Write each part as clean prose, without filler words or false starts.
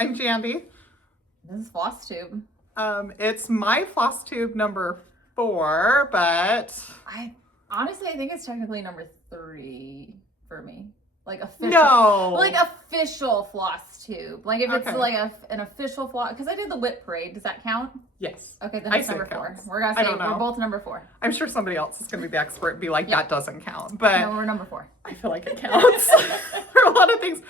I'm Jandy. This is Flosstube. It's my Flosstube number 4, but I think it's technically number 3 for me. Like official. No. Like official Flosstube. Like if it's Okay. like an official floss, because I did the whip parade. Does that count? Yes. Okay, then I it's say number it 4. counts. We're gonna I say don't know. we're both number 4. I'm sure somebody else is going to be the expert and be like, that doesn't count. But No, we're number 4. I feel like it counts for a lot of things.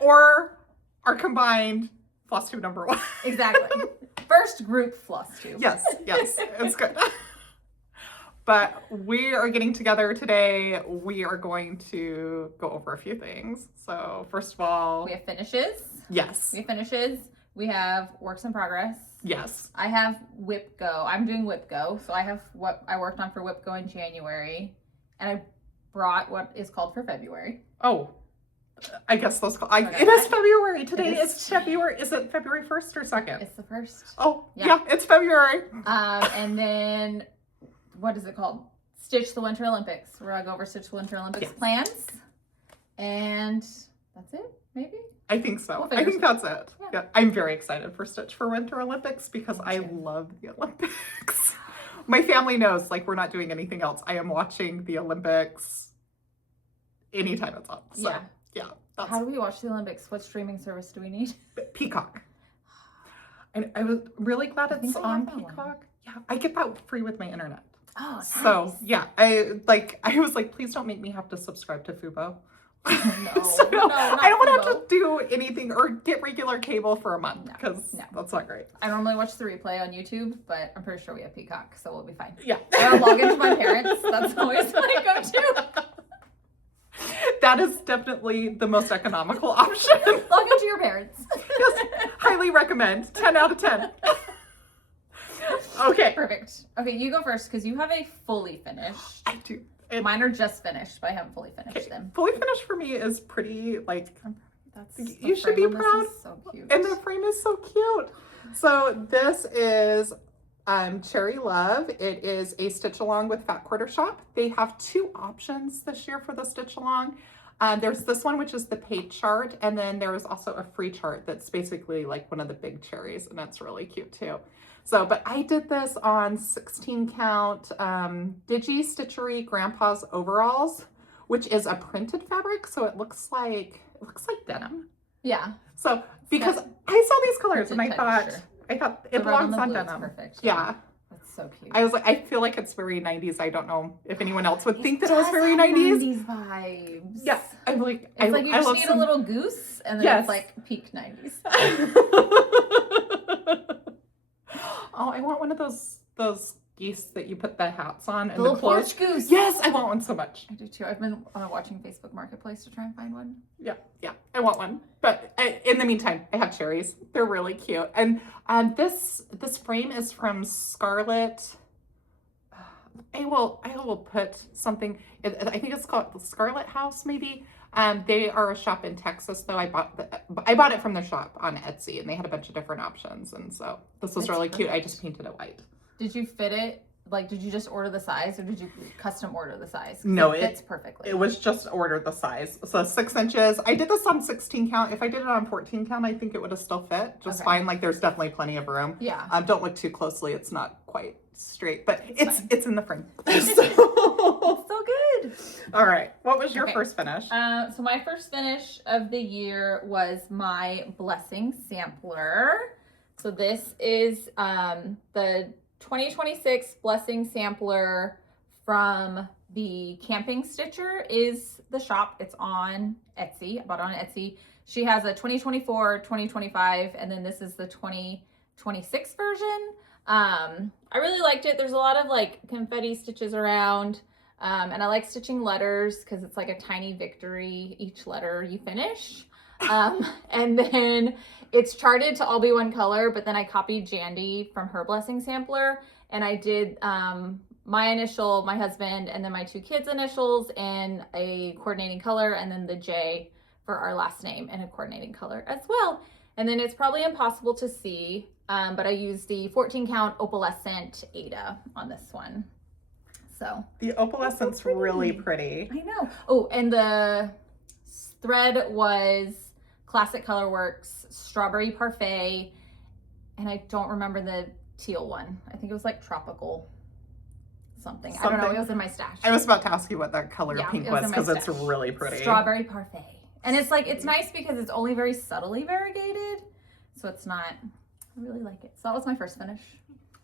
Or our combined Flosstube number 1. Exactly. First group Flosstube. Yes, it's good. But we are getting together today. We are going to go over a few things. So first of all, We have finishes. yes, We have finishes. We have works in progress. yes. I have WIPGO. I'm doing WIPGO. So I have what I worked on for WIPGO in January. And I brought what is called for February. Oh, I guess those. Okay. It is February today. It is. It's February. Is it February 1st or 2nd? It's the first. Oh, Yeah. yeah, it's February. And then, what is it called? Stitch the Winter Olympics. We're going to go over Stitch the Winter Olympics Yes. plans. And that's it, maybe? I think so. We'll I figure think that's it. Yeah. Yeah, I'm very excited for Stitch for Winter Olympics because Me I too. love the Olympics. My family knows, like, we're not doing anything else. I am watching the Olympics anytime it's on. So, yeah. That's How do we watch the Olympics? What streaming service do we need? Peacock. And I was really glad I think it's I on have that one. Peacock. Yeah, I get that free with my internet. Oh, So yeah, I was like, please don't make me have to subscribe to Fubo. No, So, no, not I don't want to have Fubo. to do anything or get regular cable for a month No, because no. that's not great. I normally watch the replay on YouTube, but I'm pretty sure we have Peacock, so we'll be fine. Yeah. I log into my parents. That's always what I go to. That is definitely the most economical option. Log into your parents. Yes, highly recommend. 10 out of 10. Okay. Perfect. Okay, you go first because you have a fully finished. I do. Mine are just finished, but I haven't fully finished Okay. them. Fully finished for me is pretty, like, That's You should be proud. So cute. and the frame is so cute. So this is Cherry Love. It is a stitch along with Fat Quarter Shop. They have 2 options this year for the stitch along. There's this one, which is the paid chart, and then there is also a free chart that's basically like one of the big cherries, and that's really cute too. So, but I did this on 16 count Digi Stitchery Grandpa's Overalls, which is a printed fabric, so it looks like denim. Yeah. So because I saw these colors and I Printed type, thought sure. it The red and belongs the on blue is denim. perfect. Yeah. That's so cute. I was like, I feel like it's very 90s. I don't know if anyone else would think that it was does very have 90s vibes. Yeah, I'm like, It's like you I just love need some... a little goose, and then Yes. it's like peak 90s. Oh, I want one of those geese that you put the hats on and The the little clothes. porch goose. Yes, I want one so much. I do too. I've been watching Facebook Marketplace to try and find one. Yeah, I want one. But in the meantime, I have cherries. They're really cute. And this frame is from Scarlet. I will put something. I think it's called the Scarlet House, maybe. They are a shop in Texas, though. I bought it from the shop on Etsy, and they had a bunch of different options. And so this was That's really cute. I perfect. just painted it white. Did you fit it? Like, did you just order the size, or did you custom order the size? 'Cause No, it fits perfectly. It was just ordered the size. So 6 inches. I did this on 16 count. If I did it on 14 count, I think it would have still fit just Okay. fine. Like there's definitely plenty of room. Yeah. Don't look too closely. It's not quite straight, but Fine. it's in the frame. So good. All right. What was your Okay. first finish? So my first finish of the year was my blessing sampler. So this is the 2026 blessing sampler from the Camping Stitcher is the shop. It's on Etsy. I bought it on Etsy. She has a 2024, 2025, and then this is the 2026 version. I really liked it. There's a lot of like confetti stitches around. And I like stitching letters because it's like a tiny victory each letter you finish. And then it's charted to all be one color, but then I copied Jandy from her blessing sampler, and I did my initial, my husband, and then my 2 kids' initials in a coordinating color, and then the J for our last name in a coordinating color as well. And then it's probably impossible to see, but I used the 14 count opalescent Ada on this one. So The opalescent's really pretty. I know. Oh, and the thread was Classic Colorworks, Strawberry Parfait, and I don't remember the teal one. I think it was like Tropical something. I don't know. It was in my stash. I was about to ask you what that color pink was because it's really pretty. Strawberry Parfait. And it's like, it's nice because it's only very subtly variegated. So it's not, I really like it. So that was my first finish.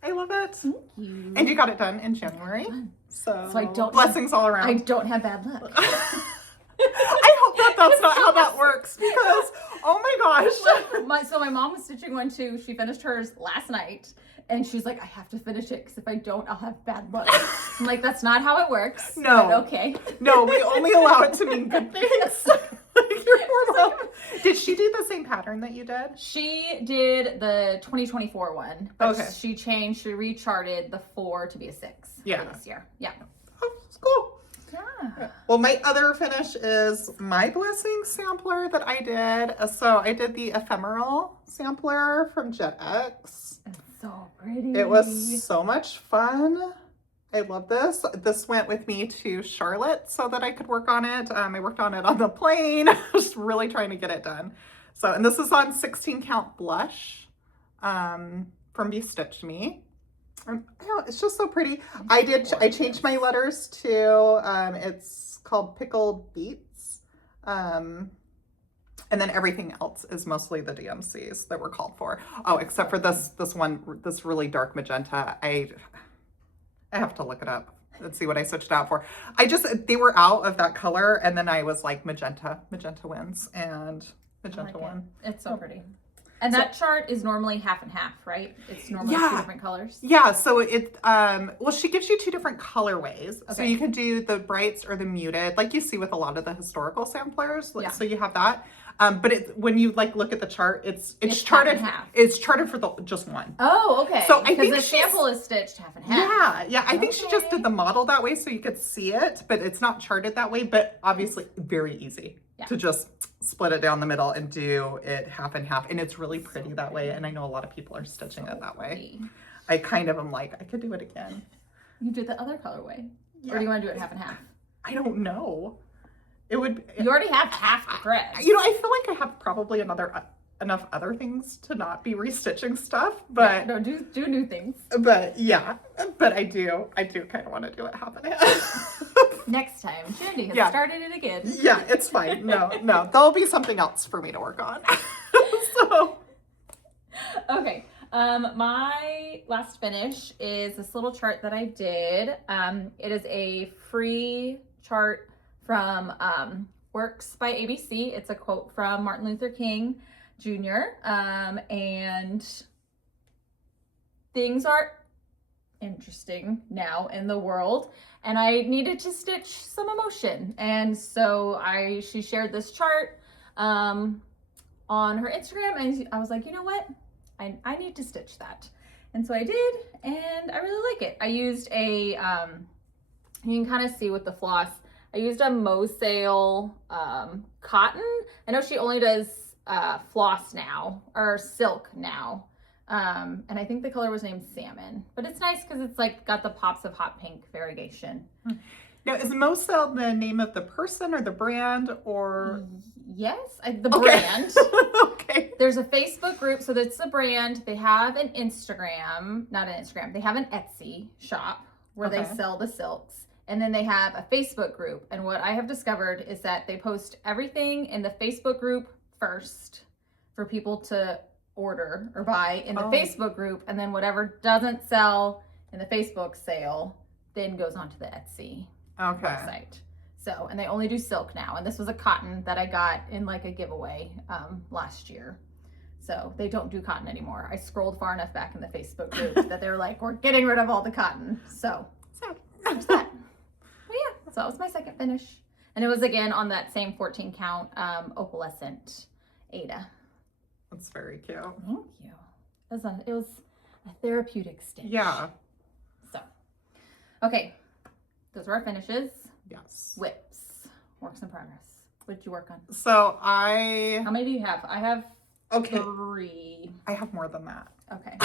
I love it. Thank you. And you got it done in January. So I don't blessings all around. I don't have bad luck. I hope that that's not how that works because, oh my gosh. So my mom was stitching one too. She finished hers last night. And she's like, I have to finish it because if I don't, I'll have bad luck. I'm like, that's not how it works. No. But okay. No, we only allow it to mean good things. Did she do the same pattern that you did? She did the 2024 one. But okay. She recharted the 4 to be a 6 for this year. Yeah. Oh, it's cool. Yeah. Well, my other finish is my blessing sampler that I did. So I did the Ephemeral sampler from Jet X. It's so pretty. It was so much fun. I love this. This went with me to Charlotte so that I could work on it. I worked on it on the plane. I was really trying to get it done. So, and this is on 16 count blush from Be Stitched Me. It's just so pretty. I changed my letters to, it's called Pickled Beets. And then everything else is mostly the DMCs that were called for. Oh, except for this one, this really dark magenta. I have to look it up and see what I switched out for. They were out of that color and then I was like magenta wins and magenta won. It's so pretty. And that chart is normally half and half, right? It's normally 2 different colors. Yeah, so it, well, she gives you 2 different colorways. Okay. So you can do the brights or the muted, like you see with a lot of the historical samplers. Like, so you have that. But when you like look at the chart, it's charted half. It's charted for just one. Oh, okay. So I think the sample is stitched half and half. Yeah. I think she just did the model that way so you could see it, but it's not charted that way. But obviously, very easy to just split it down the middle and do it half and half, and it's really pretty that way. And I know a lot of people are stitching it that way. I kind of am like, I could do it again. You did the other colorway, or do you want to do it half and half? I don't know. It would. You already have half the thread. You know, I feel like I have probably enough other things to not be restitching stuff, but no, do new things. But I do kind of want to do it half and half. Next time, Shandy has started it again. Yeah, it's fine. No, there'll be something else for me to work on. So, okay. My last finish is this little chart that I did. It is a free chart from Works by ABC. It's a quote from Martin Luther King Jr. And things are interesting now in the world, and I needed to stitch some emotion. And so she shared this chart on her Instagram, and I was like, you know what? I need to stitch that. And so I did, and I really like it. I used a, you can kind of see with the floss, I used a MLK cotton. I know she only does floss now, or silk now. And I think the color was named Salmon, but it's nice because it's like got the pops of hot pink variegation. Now, is MLK the name of the person or the brand or? Yes, the brand. Okay. There's a Facebook group, so that's the brand. They have an Instagram, not an Instagram. They have an Etsy shop where they sell the silks. And then they have a Facebook group. And what I have discovered is that they post everything in the Facebook group first for people to order or buy in the Facebook group. And then whatever doesn't sell in the Facebook sale then goes onto the Etsy website. So, and they only do silk now. And this was a cotton that I got in like a giveaway last year. So they don't do cotton anymore. I scrolled far enough back in the Facebook group that they were like, we're getting rid of all the cotton. So there's that. But yeah, so that was my second finish. And it was again on that same 14 count opalescent Ada. That's very cute. Thank you. It was a therapeutic stitch. Yeah. So, okay. Those are our finishes. Yes. Whips. Works in progress. What did you work on? So How many do you have? I have 3. I have more than that. Okay.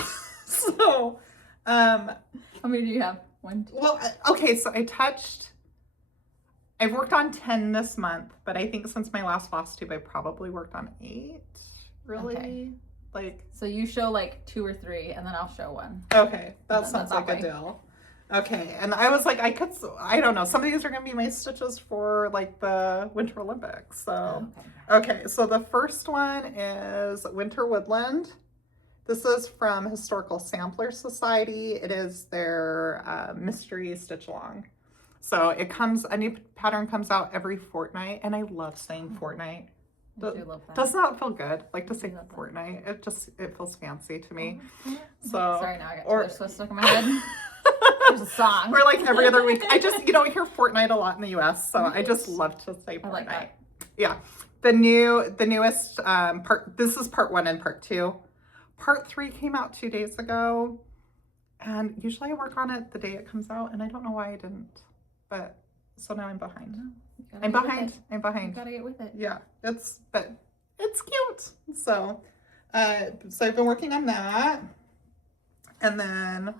So, how many do you have? 1, 2. Well, okay, so I touched I've worked on 10 this month, but I think since my last Flosstube, I probably worked on 8. Really? Okay. Like. So you show like 2 or 3, and then I'll show one. Okay, that sounds that like way. a deal. Okay, and I was like, I don't know. Some of these are gonna be my stitches for like the Winter Olympics. So, okay, so the first one is Winter Woodland. This is from Historical Sampler Society. It is their mystery stitch along. So a new pattern comes out every fortnight, and I love saying fortnight. I do love that. Does not feel good, like to say love that. fortnight. It feels fancy to me. So sorry, now I got Taylor Swift stuck in my head. There's a song. Or like every other week. I just, I hear fortnight a lot in the US, so I just love to say fortnight. I like that. Yeah. The newest part, this is part 1 and part 2. Part 3 came out 2 days ago, and usually I work on it the day it comes out, and I don't know why I didn't, but so now I'm behind. I'm behind. You gotta get with it. Yeah, it's cute. So I've been working on that, and then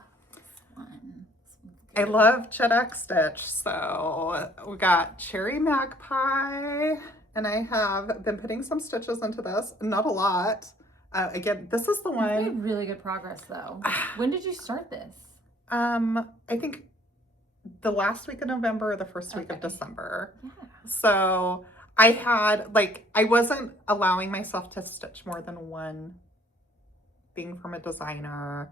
I love Chedak Stitch. So we got Cherry Magpie, and I have been putting some stitches into this, not a lot. Again, this is the one. You made really good progress though. When did you start this? I think the last week of November or the first week of December. Yeah. So I had I wasn't allowing myself to stitch more than one thing from a designer.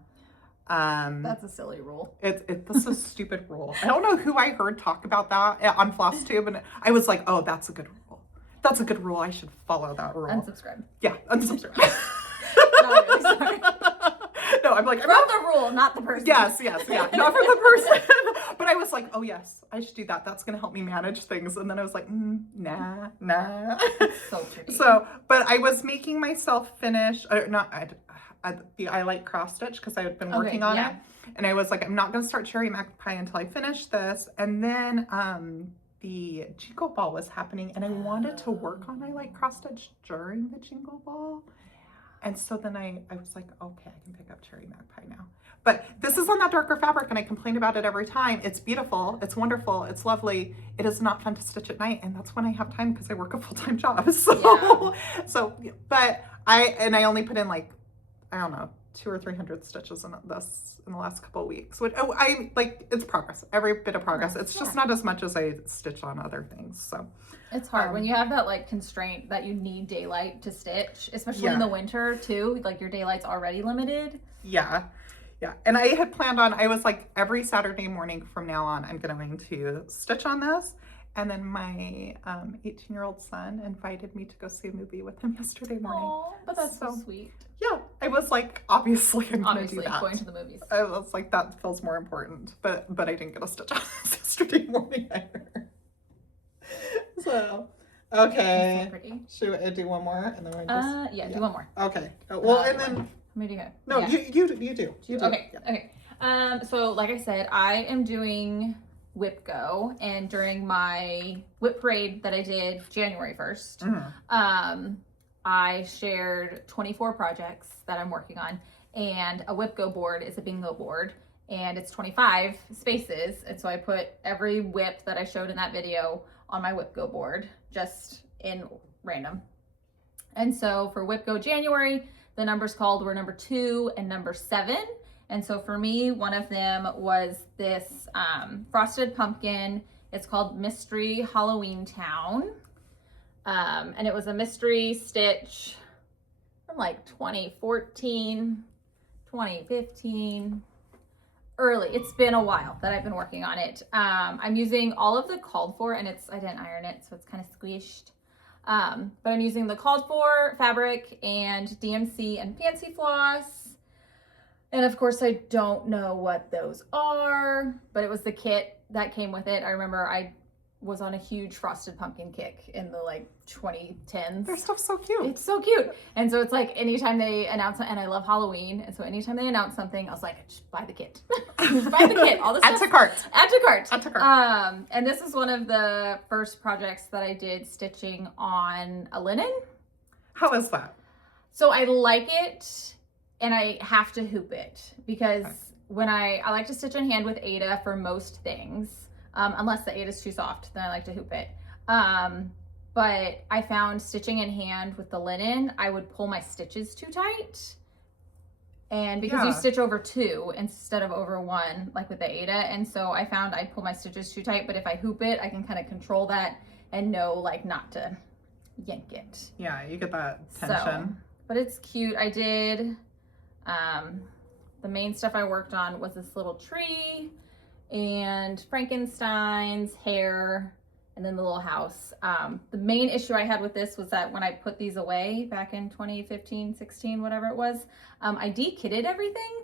That's a silly rule. This is a stupid rule. I don't know who I heard talk about that on Flosstube, and I was like, oh, that's a good rule. That's a good rule. I should follow that rule. Unsubscribe. Yeah, unsubscribe. No, really sorry. No, I'm like, from the rule, not the person. Yes, yeah, not from the person. But I was like, oh yes, I should do that. That's gonna help me manage things. And then I was like, nah. So tricky. So, but I was making myself finish, the I like cross stitch because I had been working on it, and I was like, I'm not gonna start Cherry Magpie until I finish this. And then the Jingle Ball was happening, and I wanted to work on I like cross stitch during the Jingle Ball. And so then I was like, okay, I can pick up Cherry Magpie now. But this is on that darker fabric, and I complain about it every time. It's beautiful, it's wonderful, it's lovely. It is not fun to stitch at night, and that's when I have time because I work a full-time job. But I only put in like, I don't know, 200 or 300 stitches in this in the last couple of weeks. Which it's progress, every bit of progress. It's just not as much as I stitch on other things. So it's hard when you have that constraint that you need daylight to stitch, especially in the winter too. Like your daylight's already limited. Yeah. And I had planned on, I was like, every Saturday morning from now on, I'm going to stitch on this. And then my 18-year-old son invited me to go see a movie with him yesterday morning. Oh, but that's so sweet. Yeah, I was like, obviously I'm going to do that. Going to the movies. I was like, that feels more important. But I didn't get a stitch on this yesterday morning either. So, okay. So pretty. Should I do one more? And then we're just, do one more. Okay. Well, and then... How many do you have? No, yeah. you do. Okay. So like I said, I am doing WIPGO, and during my WIP parade that I did January 1st, I shared 24 projects that I'm working on, and a WIPGO board is a bingo board, and it's 25 spaces, and so I put every WIP that I showed in that video on my WIPGO board, just in random. And so for WIPGO January, the numbers called were number 2 and number 7. And so for me, one of them was this frosted pumpkin. It's called Mystery Halloween Town. And it was a mystery stitch from like 2014, 2015, early. It's been a while that I've been working on it. I'm using all of the called for, and I didn't iron it, so it's kind of squished. But I'm using the called for fabric and DMC and fancy floss. And of course I don't know what those are, but it was the kit that came with it. I remember I was on a huge frosted pumpkin kick in the 2010s. Their stuff's so cute. It's so cute. And so it's like anytime they announce, and I love Halloween, and so anytime they announce something, I was like, just buy the kit. Just buy the kit. All the stuff. Add to cart. Add to cart. And this is one of the first projects that I did stitching on a linen. How is that? So I like it, and I have to hoop it because when I like to stitch in hand with Ada for most things. unless the 8 is too soft, then I like to hoop it. But I found stitching in hand with the linen, I would pull my stitches too tight. And because you stitch over 2 instead of over 1, like with the Aida, and so I found I pull my stitches too tight, but if I hoop it, I can kind of control that and know like not to yank it. Yeah, you get that tension. But it's cute. I did, the main stuff I worked on was this little tree and Frankenstein's hair, and then the little house. The main issue I had with this was that when I put these away back in 2015, 16, whatever it was, I de-kitted everything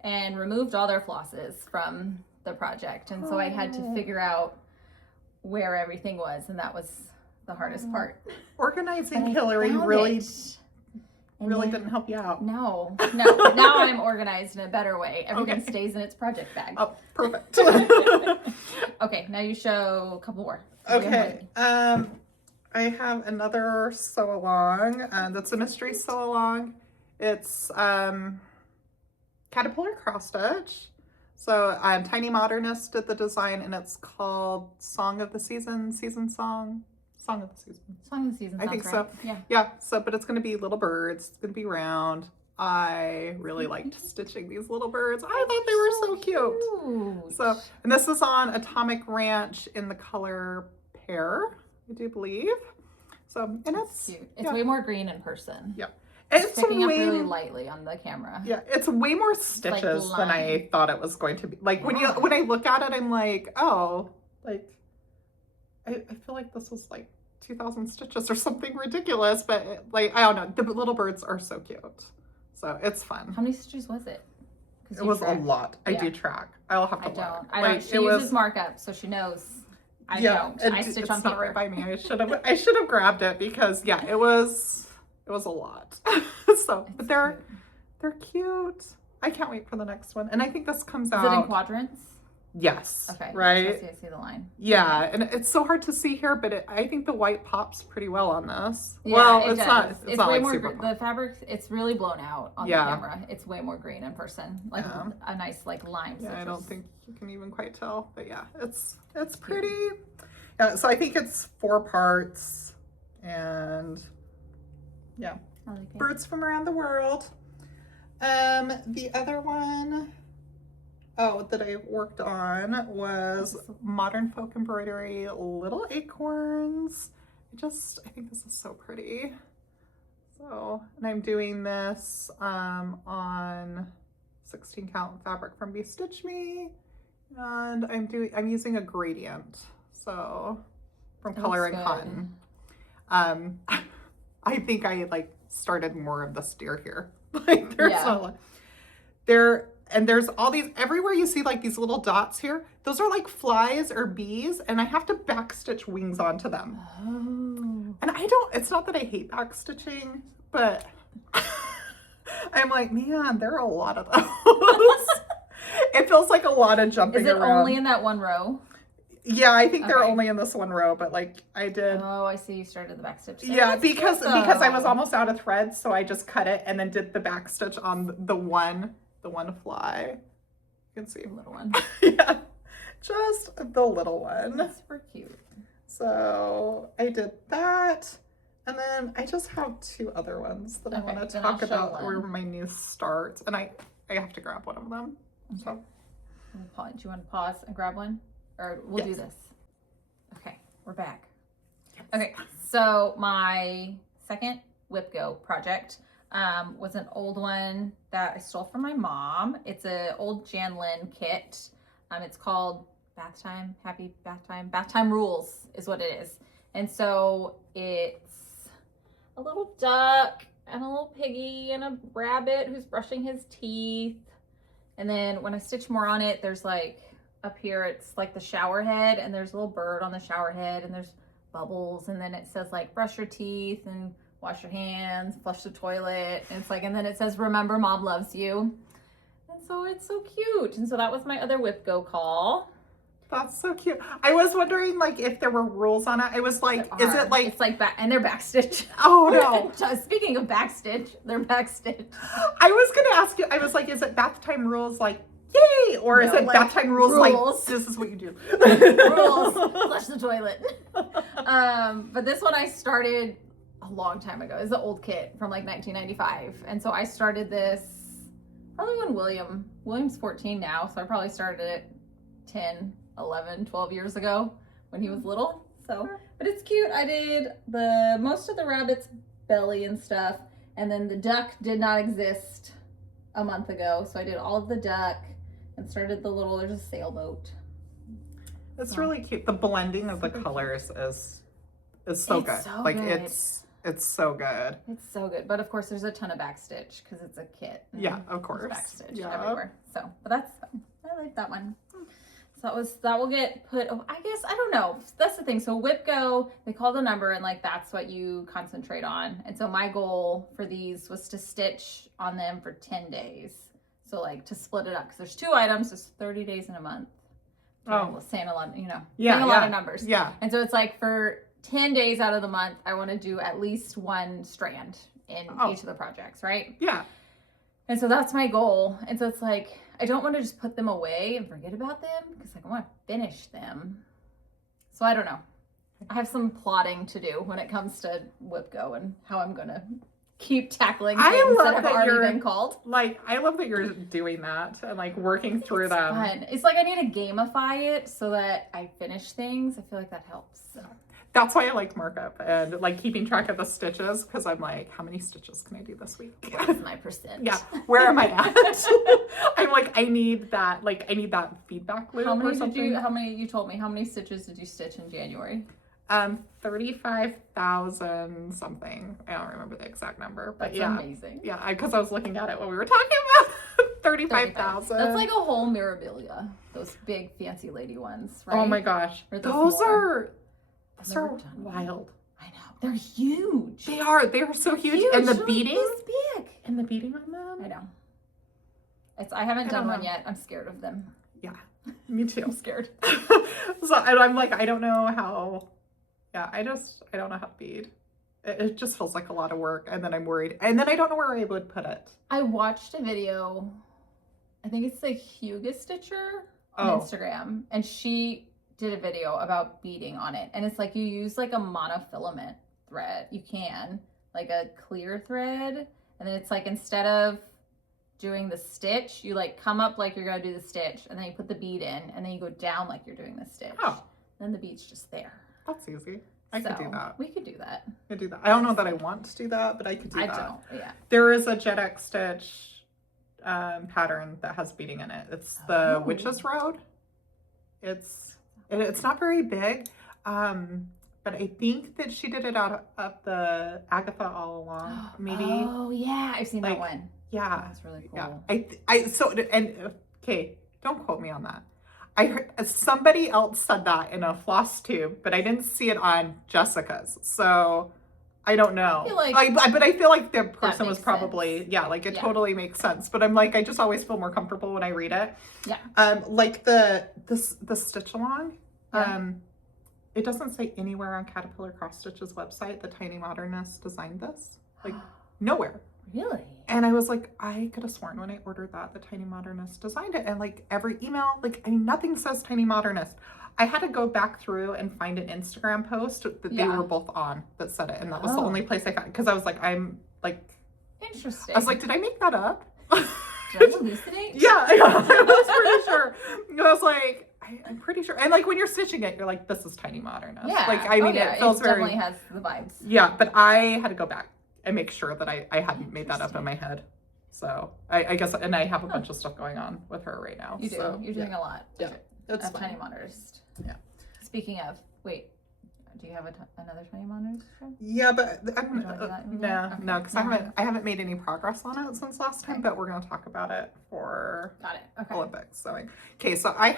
and removed all their flosses from the project. And so I had to figure out where everything was, and that was the hardest part. Organizing Hilary really didn't help you out. No. Now I'm organized in a better way. Everything stays in its project bag. Oh, perfect. Okay, now you show a couple more. Okay. I have another sew along. That's a mystery sew along. It's caterpillar cross stitch. So Tiny Modernist did the design, and it's called Song of the Season, Song of the Season. Song of the Season. I think right. so. Yeah. Yeah. So, but it's going to be little birds. It's going to be round. I really liked stitching these little birds. I thought they were so cute. So, and this is on Atomic Ranch in the color Pear, I do believe. So, and it's cute. It's way more green in person. Yeah. It's picking up really lightly on the camera. Yeah, it's way more stitches than I thought it was going to be. Like when I look at it, I'm like, oh, like I feel like this was like 2,000 stitches or something ridiculous, but like I don't know. The little birds are so cute, so it's fun. How many stitches was it? It was a lot. I do track. I'll have to look. I don't. She uses markup, so she knows. I don't. I stitch on paper. Not right by me. I should have grabbed it because it was a lot. So, but they're cute. I can't wait for the next one. And I think this comes out. Is it in quadrants? Yes. Okay. Right. I see the line. Yeah, and it's so hard to see here, but I think the white pops pretty well on this. Yeah, well, it's not. It's not way like more. super The fabric, it's really blown out on the camera. It's way more green in person, like a nice like lime. Yeah, I don't think you can even quite tell, but yeah, it's pretty. Yeah, so I think it's 4 parts, and yeah, I like it. Birds from around the world. The other one, that I worked on was Modern Folk Embroidery Little Acorns. I think this is so pretty. So, and I'm doing this on 16 count fabric from Be Stitch Me, and I'm using a gradient. So from Color and Cotton. I think I like started more of this deer here. Like there's all these everywhere you see like these little dots here. Those are like flies or bees, and I have to backstitch wings onto them. Oh. And it's not that I hate backstitching, but I'm like, man, there are a lot of those. It feels like a lot of jumping around. Is it only in that one row? Yeah, I think they're only in this one row, but like I did. Oh, I see. You started the back stitch. Yeah, because I was almost out of thread, so I just cut it and then did the back stitch on the one fly. You can see the little one. Yeah, just the little one. That's super cute. So I did that, and then I just have 2 other ones that I want to talk about where my new starts, and I have to grab one of them. Okay. So. Do you want to pause and grab one? Or we'll do this. Okay, we're back. Yes. Okay, so my second WIPGO project was an old one that I stole from my mom. It's an old JanLynn kit. It's called Bathtime, Happy Bathtime. Bathtime Rules is what it is. And so it's a little duck and a little piggy and a rabbit who's brushing his teeth. And then when I stitch more on it, there's like up here, it's like the shower head, and there's a little bird on the shower head, and there's bubbles, and then it says like brush your teeth and wash your hands, flush the toilet, and it's like, and then it says remember mom loves you. And so it's so cute. And so that was my other WIPGO call. That's so cute. I was wondering like if there were rules on it. I was like, is it like it's like and they're backstitch. Oh no. Speaking of backstitch, they're backstitch. I was gonna ask you, I was like, is it Bathtime Rules like yay, or is No, it like, Bathtime rules? rules. Like, this is what you do. Rules. Flush the toilet. But this one I started a long time ago. It's an old kit from like 1995. And so I started this probably when William's 14 now. So I probably started it 10, 11, 12 years ago when he was little. So, but it's cute. I did most of the rabbit's belly and stuff. And then the duck did not exist a month ago. So I did all of the duck and started there's a sailboat. It's really cute. The blending of the colors is so good. So like good. it's so good. It's so good. But of course there's a ton of backstitch because it's a kit. Yeah, of course. Backstitch everywhere. So, but that's fun. I like that one. So that will get put, I guess, I don't know. That's the thing. So WIPGO, they call the number and like that's what you concentrate on. And so my goal for these was to stitch on them for 10 days. So like to split it up because there's 2 items, there's 30 days in a month. Oh, saying a lot, saying a lot of numbers. Yeah. And so it's like for 10 days out of the month, I want to do at least 1 strand in each of the projects, right? Yeah. And so that's my goal. And so it's like, I don't want to just put them away and forget about them because like I want to finish them. So I don't know. I have some plotting to do when it comes to WIPGO and how I'm going to keep tackling things that have already been called. Like, I love that you're doing that and like working through them. Fun. It's like I need to gamify it so that I finish things. I feel like that helps. So. That's why I like markup and like keeping track of the stitches because I'm like, how many stitches can I do this week? What's my percent? Yeah, where am I at? I'm like, I need that feedback loop. How many or something. you told me, how many stitches did you stitch in January? 35,000 something. I don't remember the exact number, but That's amazing. Yeah, because I was looking at it when we were talking about 35,000. That's like a whole Mirabilia, those big fancy lady ones, right? Oh my gosh. Those are wild. I know. They're huge. They are so huge. And the beading. This big. And the beading on them. I know. I haven't done one yet. I'm scared of them. Yeah. Me too. I'm scared. So I'm like, I don't know how. Yeah, I don't know how to bead. It just feels like a lot of work. And then I'm worried. And then I don't know where I would put it. I watched a video. I think it's the Huga Stitcher on Instagram. And she did a video about beading on it. And it's like you use like a monofilament thread. You can. Like a clear thread. And then it's like instead of doing the stitch, you like come up like you're going to do the stitch. And then you put the bead in. And then you go down like you're doing the stitch. Oh. Then the bead's just there. That's easy. I could do that. We could do that. I could do that. I don't know that I want to do that, but I could do that. I don't, yeah. There is a JetX stitch pattern that has beading in it. It's the Witch's Road. It's not very big, but I think that she did it out of the Agatha All Along, maybe. Oh yeah, I've seen that one. Yeah, that's really cool. Yeah, okay, don't quote me on that. I heard somebody else said that in a Flosstube, but I didn't see it on Jessica's, so I don't know. But I feel like the person was probably it totally makes sense. But I'm like, I just always feel more comfortable when I read it. Yeah. Like the stitch along. It doesn't say anywhere on Caterpillar Cross Stitch's website the Tiny Modernist designed this. Like nowhere. Really? And I was like, I could have sworn when I ordered that the Tiny Modernist designed it. And like every email, nothing says Tiny Modernist. I had to go back through and find an Instagram post that they were both on that said it. And that was the only place I found. Because I was like, interesting. I was like, did I make that up? Did I hallucinate? Yeah, I was pretty sure. I was like, I'm pretty sure. And like when you're stitching it, you're like, this is Tiny Modernist. Yeah. It feels very. Definitely has the vibes. Yeah, but I had to go back and make sure that I hadn't made that up in my head. So I guess, and I have a bunch of stuff going on with her right now. You do. So, You're doing a lot. Yeah. It's of Tiny Modernist. Yeah. Speaking of, wait, do you have another Tiny Modernist show? Yeah, but I'm No, because I haven't made any progress on it since last time. But we're gonna talk about it for Olympics sewing. Okay, so I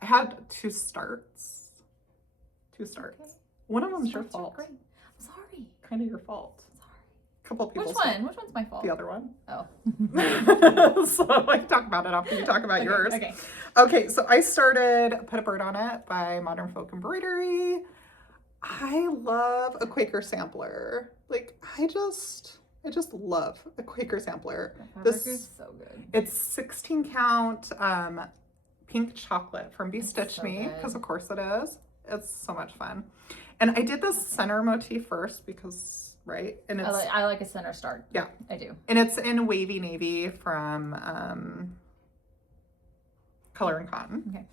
had two starts. Okay. One of them's your fault. I'm sorry. Kind of your fault. Couple people. Which one? Which one's my fault? The other one. Oh. So I can talk about it after you talk about yours. Okay. Okay, so I started Put a Bird on It by Modern Folk Embroidery. I love a Quaker sampler. Like, I just love a Quaker sampler. The fabric is so good. It's 16 count pink chocolate from Be Stitch so Me, good. because of course it is. It's so much fun. And I did this center motif first because, right? And it's, I like a center start. Yeah. I do. And it's in Wavy Navy from Color and Cotton. Okay.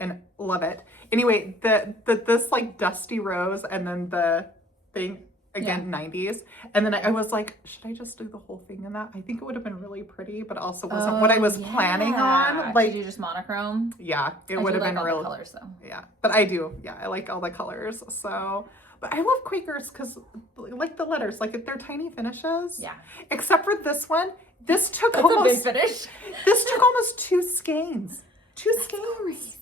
And love it. Anyway, this like dusty rose and then the thing, again, 90s. And then I was like, should I just do the whole thing in that? I think it would have been really pretty, but also wasn't what I was planning on. Like, did you just monochrome? Yeah, it would have been all real. the colors though. Yeah, but I do. Yeah, I like all the colors. So, but I love Quakers because, like the letters, like they're tiny finishes. Yeah. Except for this one, this took That's almost a big finish. This took almost 2 skeins. 2 skeins. Crazy.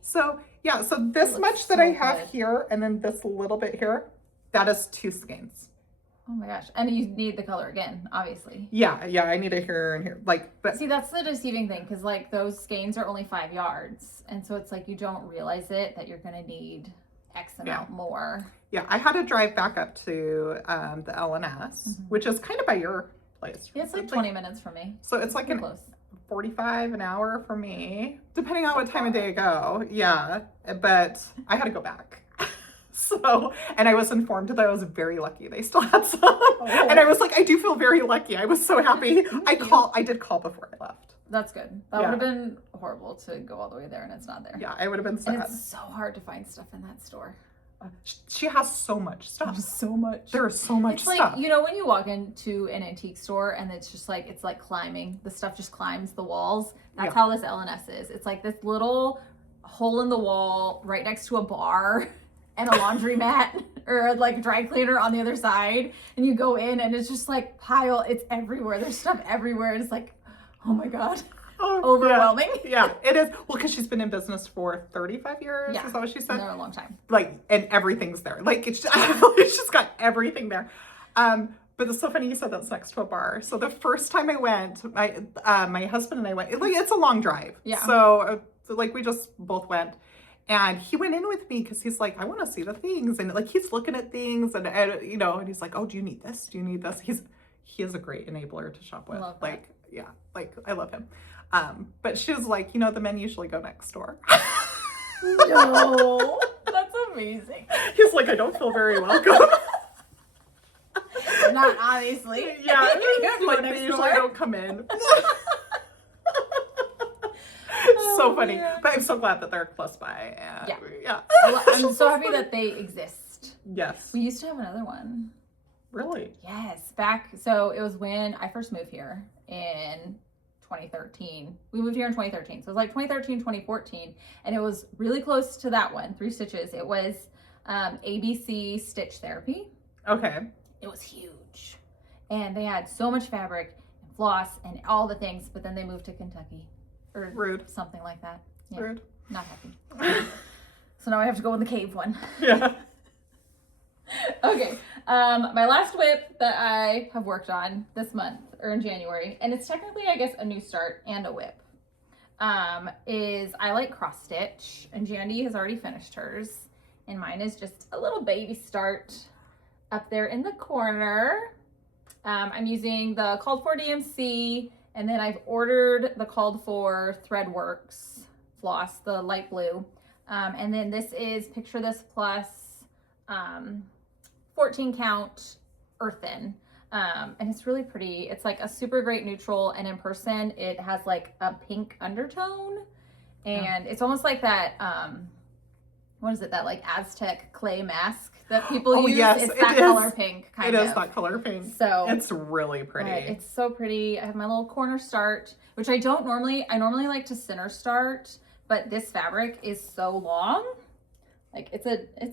So yeah, so this much that so I have good. here, and then this little bit here, that is 2 skeins. Oh my gosh. And you need the color again, obviously. Yeah, I need it here and here. Like, but see, that's the deceiving thing, because like those skeins are only 5 yards. And so it's like you don't realize it that you're gonna need X amount more. Yeah, I had to drive back up to the LNS, which is kind of by your place. Yeah, it's like 20 minutes from me. So it's like Close. 45 an hour for me, depending on what time of day I go. Yeah, but I had to go back. So, and I was informed that I was very lucky. They still had some. Oh. And I was like, I do feel very lucky. I was so happy. I did call before I left. That's good. That would have been horrible to go all the way there and it's not there. Yeah, I would have been sad. And it's so hard to find stuff in that store. She has so much stuff. There's so much. There's so much stuff. It's like, you know, when you walk into an antique store and it's just like, it's like climbing. The stuff just climbs the walls. That's how this LNS is. It's like this little hole in the wall right next to a bar and a laundromat or like dry cleaner on the other side. And you go in and it's just like it's everywhere. There's stuff everywhere. It's like, oh my God. Overwhelming. Yeah, it is. Well, because she's been in business for 35 years. Yeah. Is that what she said? Been there a long time. Like, and everything's there. Like, it's just got everything there. But it's so funny you said that's next to a bar. So the first time I went, my husband and I went. Like, it's a long drive. Yeah. So like we just both went. And he went in with me because he's like, I want to see the things. And like, he's looking at things and you know, and he's like, oh, do you need this? Do you need this? He is a great enabler to shop with. Love like, yeah, like I love him. But she was like, you know, the men usually go next door. No, that's amazing. He's like, I don't feel very welcome. Not obviously. Yeah, You like go they next usually door. don't come in. So funny, man. but I'm so glad that they're close by. And yeah. I'm so happy that they exist. Yes. We used to have another one. Really? Yes, so it was when I first moved here in 2013. We moved here in 2013. So it was like 2013, 2014. And it was really close to that one, 3 Stitches. It was ABC Stitch Therapy. Okay. It was huge. And they had so much fabric and floss and all the things, but then they moved to Kentucky. Or Rude. something like that. Yeah, Rude. not happy. So now I have to go in the cave one. Yeah. Okay. My last whip that I have worked on this month or in January, and it's technically, I guess, a new start and a whip, is I like cross stitch, and Jandy has already finished hers, and mine is just a little baby start up there in the corner. I'm using the called for DMC, and then I've ordered the called for Threadworks floss, the light blue, and then this is Picture This Plus 14 count earthen, and it's really pretty. It's like a super great neutral, and in person it has like a pink undertone, and it's almost like that what is it, that like Aztec clay mask that people use? Yes, it's that color pink kind of. of. It is that color pink. So it's really pretty. It's so pretty. I have my little corner start, which I normally like to center start, but this fabric is so long. Like it's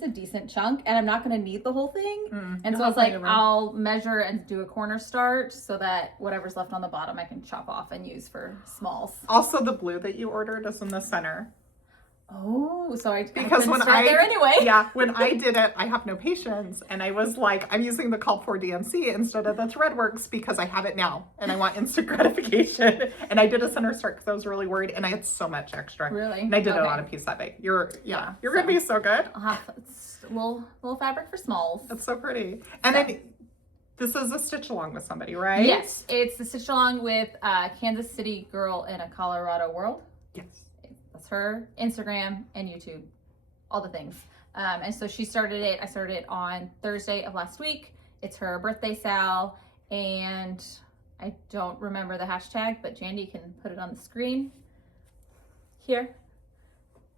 a decent chunk, and I'm not going to need the whole thing. And so I was like, I'll measure and do a corner start so that whatever's left on the bottom I can chop off and use for smalls. Also, the blue that you ordered is in the center. Oh, so because when start there anyway. Yeah, when I did it, I have no patience, and I was like, I'm using the called for DMC instead of the Threadworks because I have it now, and I want instant gratification. And I did a center start because I was really worried, and I had so much extra. Really? And I did it on a piece that big. You're gonna be so good. It's little fabric for smalls. It's so pretty. And then This is a stitch along with somebody, right? Yes, it's the stitch along with Kansas City Girl in a Colorado World. Yes. That's her Instagram and YouTube, all the things. And so she started it. I started it on Thursday of last week. It's her birthday sal, and I don't remember the hashtag, but Jandy can put it on the screen here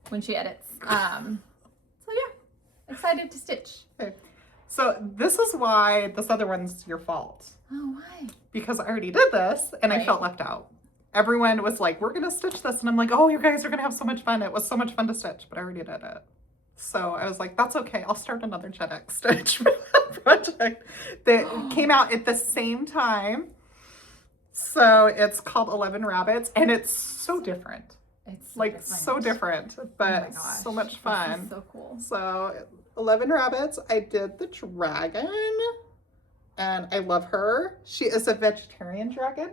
when she edits. So yeah, excited to stitch. Okay. So this is why this other one's your fault. Oh, why? Because I already did this and I Right. felt left out. Everyone was like, we're going to stitch this. And I'm like, oh, you guys are going to have so much fun. It was so much fun to stitch, but I already did it. So I was like, that's okay. I'll start another Gen X stitch project that came out at the same time. So it's called 11 Rabbits and it's so different. It's Like so different, but Oh my gosh, so much this fun. is so cool. So 11 Rabbits, I did the dragon and I love her. She is a vegetarian dragon.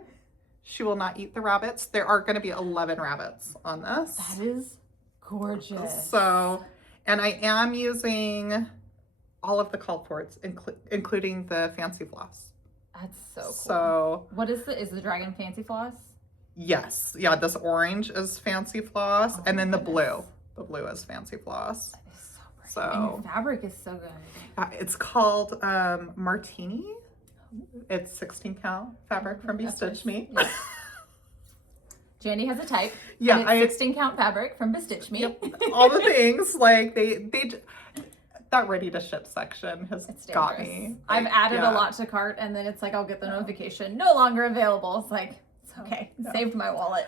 She will not eat the rabbits. There are going to be 11 rabbits on this. That is gorgeous. So, and I am using all of the called forts, including the fancy floss. That's so cool. So, what is the dragon fancy floss? yes. Yeah, this orange is fancy floss. Oh and then my the goodness. blue. The blue is fancy floss. That is so pretty. So, and your fabric is so good. it's called Martini. It's 16 count fabric from That's Bestitch nice. Me. Yeah. Jandy has a type. Yeah, and it's 16 count fabric from Bestitch Me. Yep, all the things like they that ready to ship section has It's got dangerous. me. I've Like, added yeah. a lot to cart, and then it's like I'll get the notification no longer available. It's like it's okay. Yeah. Saved my wallet.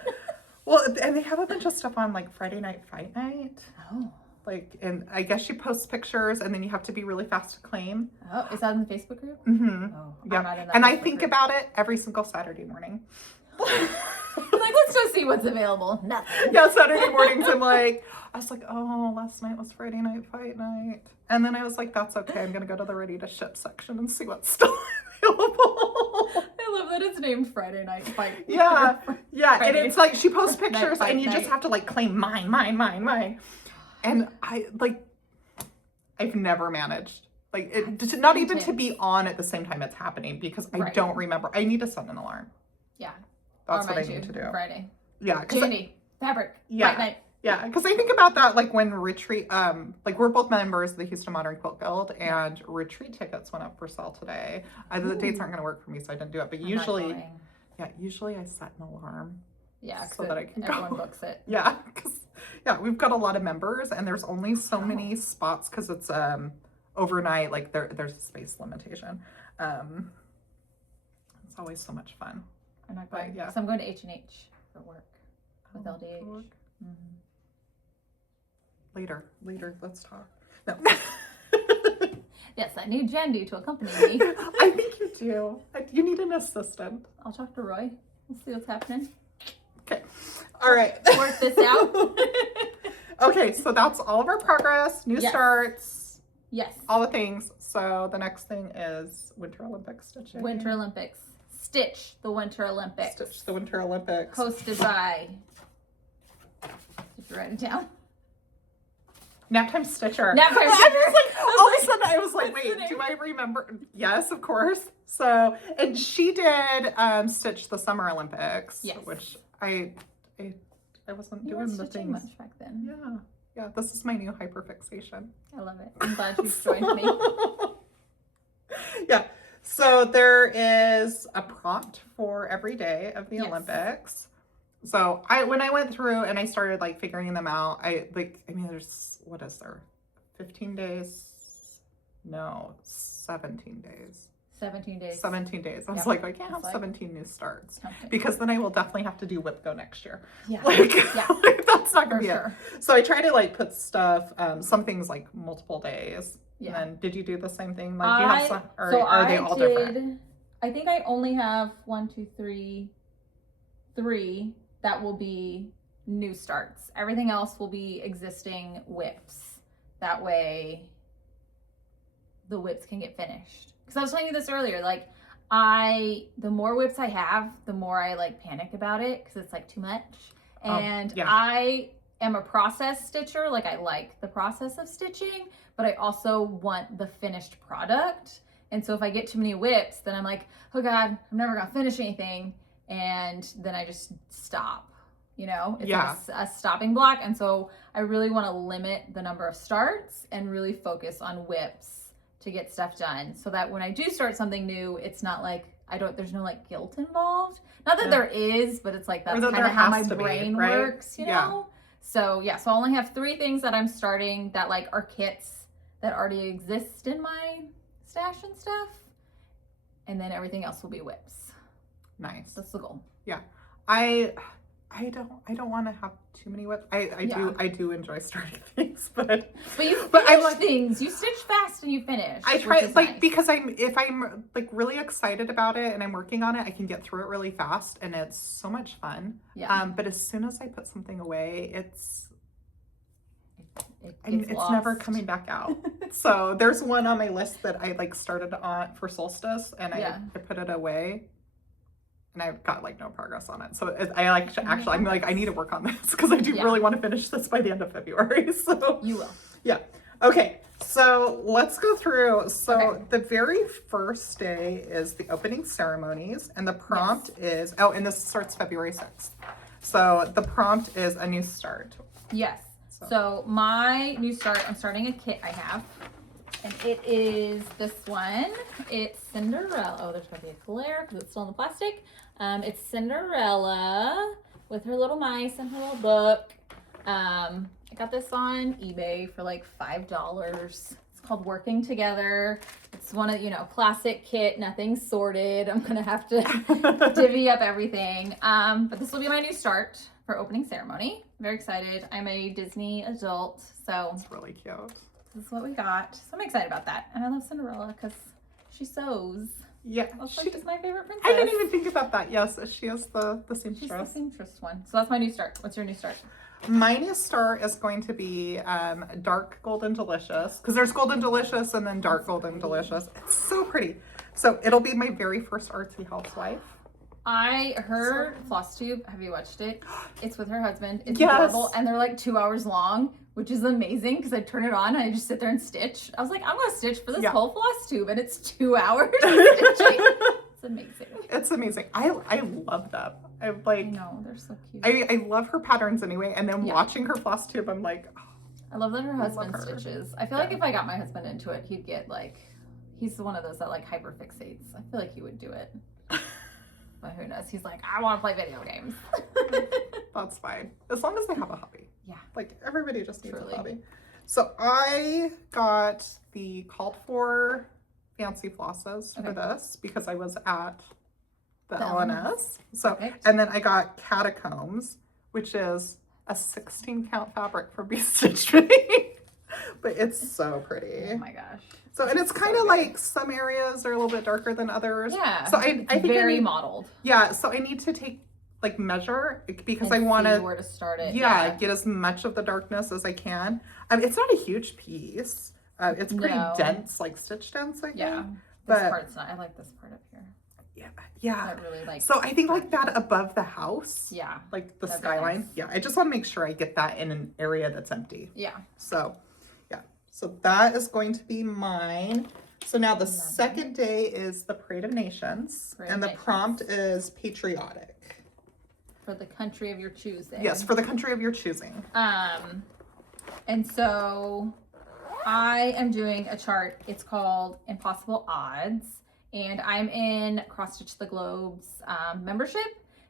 Well, and they have a bunch of stuff on like Friday Night Fight Night. Oh. Like, and I guess she posts pictures, and then you have to be really fast to claim. Oh, is that in the Facebook group? Mm-hmm. Oh, Yeah, I'm not in that and I Facebook think group. about it every single Saturday morning. Like, let's go see what's available. Nothing. Yeah, Saturday mornings, I'm like, I was like, oh, last night was Friday Night Fight Night. And then I was like, that's okay. I'm going to go to the ready to ship section and see what's still available. I love that it's named Friday Night Fight. Yeah, yeah. And Friday it's like she posts Night pictures Fight and you just Night. have to like claim mine. And I've never managed. Like, it, not even to be on at the same time it's happening because I Right. don't remember. I need to set an alarm. Yeah. That's Or what I mind need you, to do. Friday. Yeah, because Jandy, fabric. Yeah. Fight Night. yeah, because I think about that like when retreat, like we're both members of the Houston Modern Quilt Guild, and retreat tickets went up for sale today. The dates aren't going to work for me, so I didn't do it. But I'm not usually, going. usually I set an alarm. Yeah, so that I can everyone go. books it. Yeah, because we've got a lot of members, and there's only so many spots because it's overnight. Like there's a space limitation. It's always so much fun. I'm not But, going. yeah. So I'm going to H&H for work with Oh, LDH. for work. Mhm. Later, let's talk. No. Yes, I need Jandy to accompany me. I think you do. You need an assistant. I'll talk to Roy. We'll see what's happening. Okay. All right. Work this out. Okay, so that's all of our progress, new Yes. starts, Yes. all the things. So the next thing is Winter Olympics stitching. Winter Olympics. Stitch the Winter Olympics. Stitch the Winter Olympics. Hosted by. Did you write it down? Naptime Stitcher. Naptime I was Stitcher. like, all of a sudden I was like, What's the wait, name? do I remember? Yes, of course. So, and she did Stitch the Summer Olympics, Yes. which I wasn't You doing weren't the stitching things. much back then. Yeah, this is my new hyperfixation. I love it. I'm glad you've joined me. Yeah. So there is a prompt for every day of the Yes. Olympics. So when I went through and I started like figuring them out, there's, what is there? 15 days? No, 17 days. 17 days. 17 days. I was Yep. like, I can't have It's like- 17 new starts Tempting. because then I will definitely have to do WIPGO next year. Yeah. Like, Yeah. like, that's not For gonna be sure. it. So I try to like put stuff, some things like multiple days. Yeah. And then did you do the same thing? Like, do you have some, or so are they I all did, different? I think I only have 3 that will be new starts. Everything else will be existing whips. That way the whips can get finished. Because I was telling you this earlier, like the more whips I have, the more I like panic about it because it's like too much. And yeah. I am a process stitcher. Like I like the process of stitching, but I also want the finished product. And so if I get too many whips, then I'm like, oh God, I'm never gonna finish anything. And then I just stop, you know? It's like a stopping block. And so I really want to limit the number of starts and really focus on whips to get stuff done, so that when I do start something new, it's not like there's no like guilt involved. Not that there is, but it's like that's kind of how my brain works, you know? So yeah, so I only have 3 things that I'm starting that like are kits that already exist in my stash and stuff. And then everything else will be whips. Nice. That's the goal. Yeah. I don't want to have too many whips. I do enjoy starting things, but you finish things. You stitch fast and you finish. I try like nice. Because if I'm like really excited about it and I'm working on it, I can get through it really fast and it's so much fun. Yeah. But as soon as I put something away, it's lost. Never coming back out. So there's one on my list that I like started on for solstice and I put it away. And I've got like no progress on it. So I'm like, I need to work on this because I do really want to finish this by the end of February. So you will. Yeah. Okay. So let's go through. So the very first day is the opening ceremonies and the prompt is, and this starts February 6th. So the prompt is a new start. Yes. So my new start, I'm starting a kit I have. And it is this one. It's Cinderella. Oh, there's going to be a glare because it's still in the plastic. It's Cinderella with her little mice and her little book. I got this on eBay for like $5. It's called Working Together. It's one of, classic kit, nothing sorted. I'm going to have to divvy up everything. But this will be my new start for opening ceremony. I'm very excited. I'm a Disney adult, so. It's really cute. This is what we got. So I'm excited about that. And I love Cinderella because she sews. Yeah. She's my favorite princess. I didn't even think about that. Yes, she is the seamstress. She's the seamstress one. So that's my new start. What's your new start? My new start is going to be dark golden delicious, because there's golden delicious and then dark golden delicious. It's so pretty. So it'll be my very first artsy housewife. I heard Flosstube. Have you watched it? It's with her husband. It's adorable. And they're like 2 hours long, which is amazing because I turn it on and I just sit there and stitch. I was like, I'm going to stitch for this whole Flosstube, and it's 2 hours of stitching. It's amazing. It's amazing. I love them. I know, they're so cute. I love her patterns anyway. And then watching her Flosstube, I'm like, I love that her husband stitches. I feel like if I got my husband into it, he'd get like, he's one of those that like hyper fixates. I feel like he would do it. But who knows? He's like, I want to play video games. That's fine. As long as they have a hobby. Yeah. Like everybody just needs a hobby. So I got the called for fancy flosses for this because I was at the LNS. So, and then I got catacombs, which is a 16 count fabric for Bee Stitch Fitting. But it's so pretty. Oh my gosh. So, and it's kind of like some areas are a little bit darker than others. Yeah. So I think very modeled. Yeah. So I need to take like measure because I want to where to start it. Yeah, get as much of the darkness as I can. It's not a huge piece. It's pretty dense, like stitch dense, I think. Yeah. This part's not. I like this part up here. Yeah. I really like. So I think like that above the house. Yeah. Like the skyline. Nice. Yeah. I just want to make sure I get that in an area that's empty. Yeah. So, yeah. So that is going to be mine. So now the second day is the Parade of Nations, and the prompt is patriotic. For the country of your choosing. Yes, for the country of your choosing. And so I am doing a chart. It's called Impossible Odds, and I'm in Cross Stitch the Globe's membership.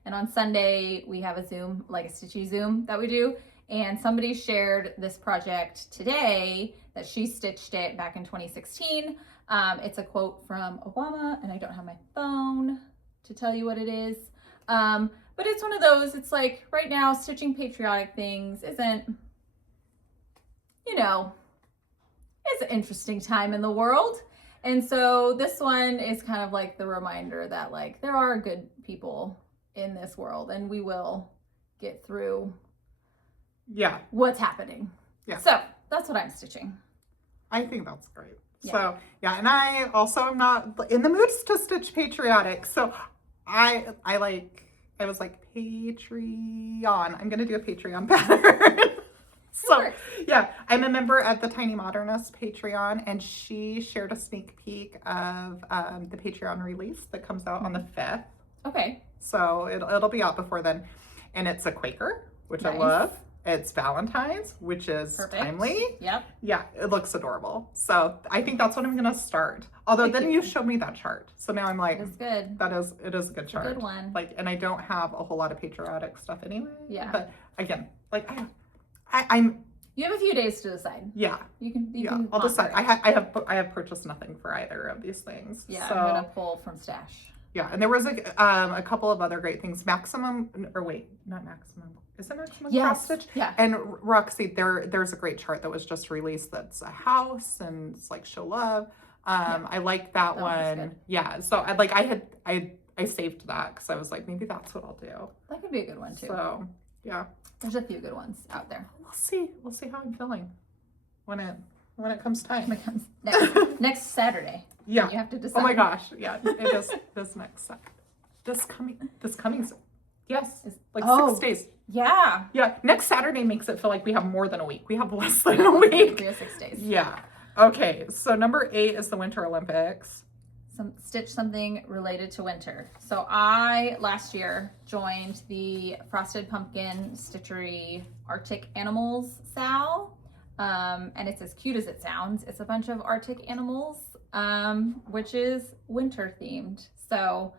And on Sunday we have a Zoom, like a Stitchy Zoom that we do. And somebody shared this project today that she stitched it back in 2016. It's a quote from Obama, and I don't have my phone to tell you what it is. But it's one of those, it's like right now stitching patriotic things isn't, it's an interesting time in the world. And so this one is kind of like the reminder that like there are good people in this world and we will get through what's happening. Yeah. So that's what I'm stitching. I think that's great. Yeah. So yeah, and I also am not in the mood to stitch patriotic. So I was like, Patreon. I'm gonna do a Patreon pattern. So yeah, I'm a member of the Tiny Modernist Patreon, and she shared a sneak peek of the Patreon release that comes out on the 5th. Okay. So it'll be out before then. And it's a Quaker, which I love. It's Valentine's, which is timely. Yep. Yeah, it looks adorable. So I think that's what I'm gonna start. Although then you showed me that chart. So now I'm like, it's good. It is a good chart. A good one. Like, and I don't have a whole lot of patriotic stuff anyway. Yeah. But again, like I'm you have a few days to decide. Yeah. You can I'll decide. I have purchased nothing for either of these things. Yeah, so, I'm gonna pull from stash. Yeah, and there was a couple of other great things. Maximum, or wait, not Maximum. Is it Maximum Cross Stitch? Yeah. And Roxy, there's a great chart that was just released that's a house and it's like show love. I like that one. Yeah. So I saved that because I was like, maybe that's what I'll do. That could be a good one too. So yeah. There's a few good ones out there. We'll see. We'll see how I'm feeling when it comes time. When it comes next Saturday. Yeah. You have to decide. Oh my gosh. Yeah. It is this next Saturday. This coming. Yes. Like 6 days. Yeah. Yeah. Next Saturday makes it feel like we have more than a week. We have less than a week. 3 or 6 days. Yeah. Okay. So number 8 is the Winter Olympics. Stitch something related to winter. So I last year joined the Frosted Pumpkin Stitchery Arctic Animals SAL. And it's as cute as it sounds. It's a bunch of Arctic animals, which is winter themed. So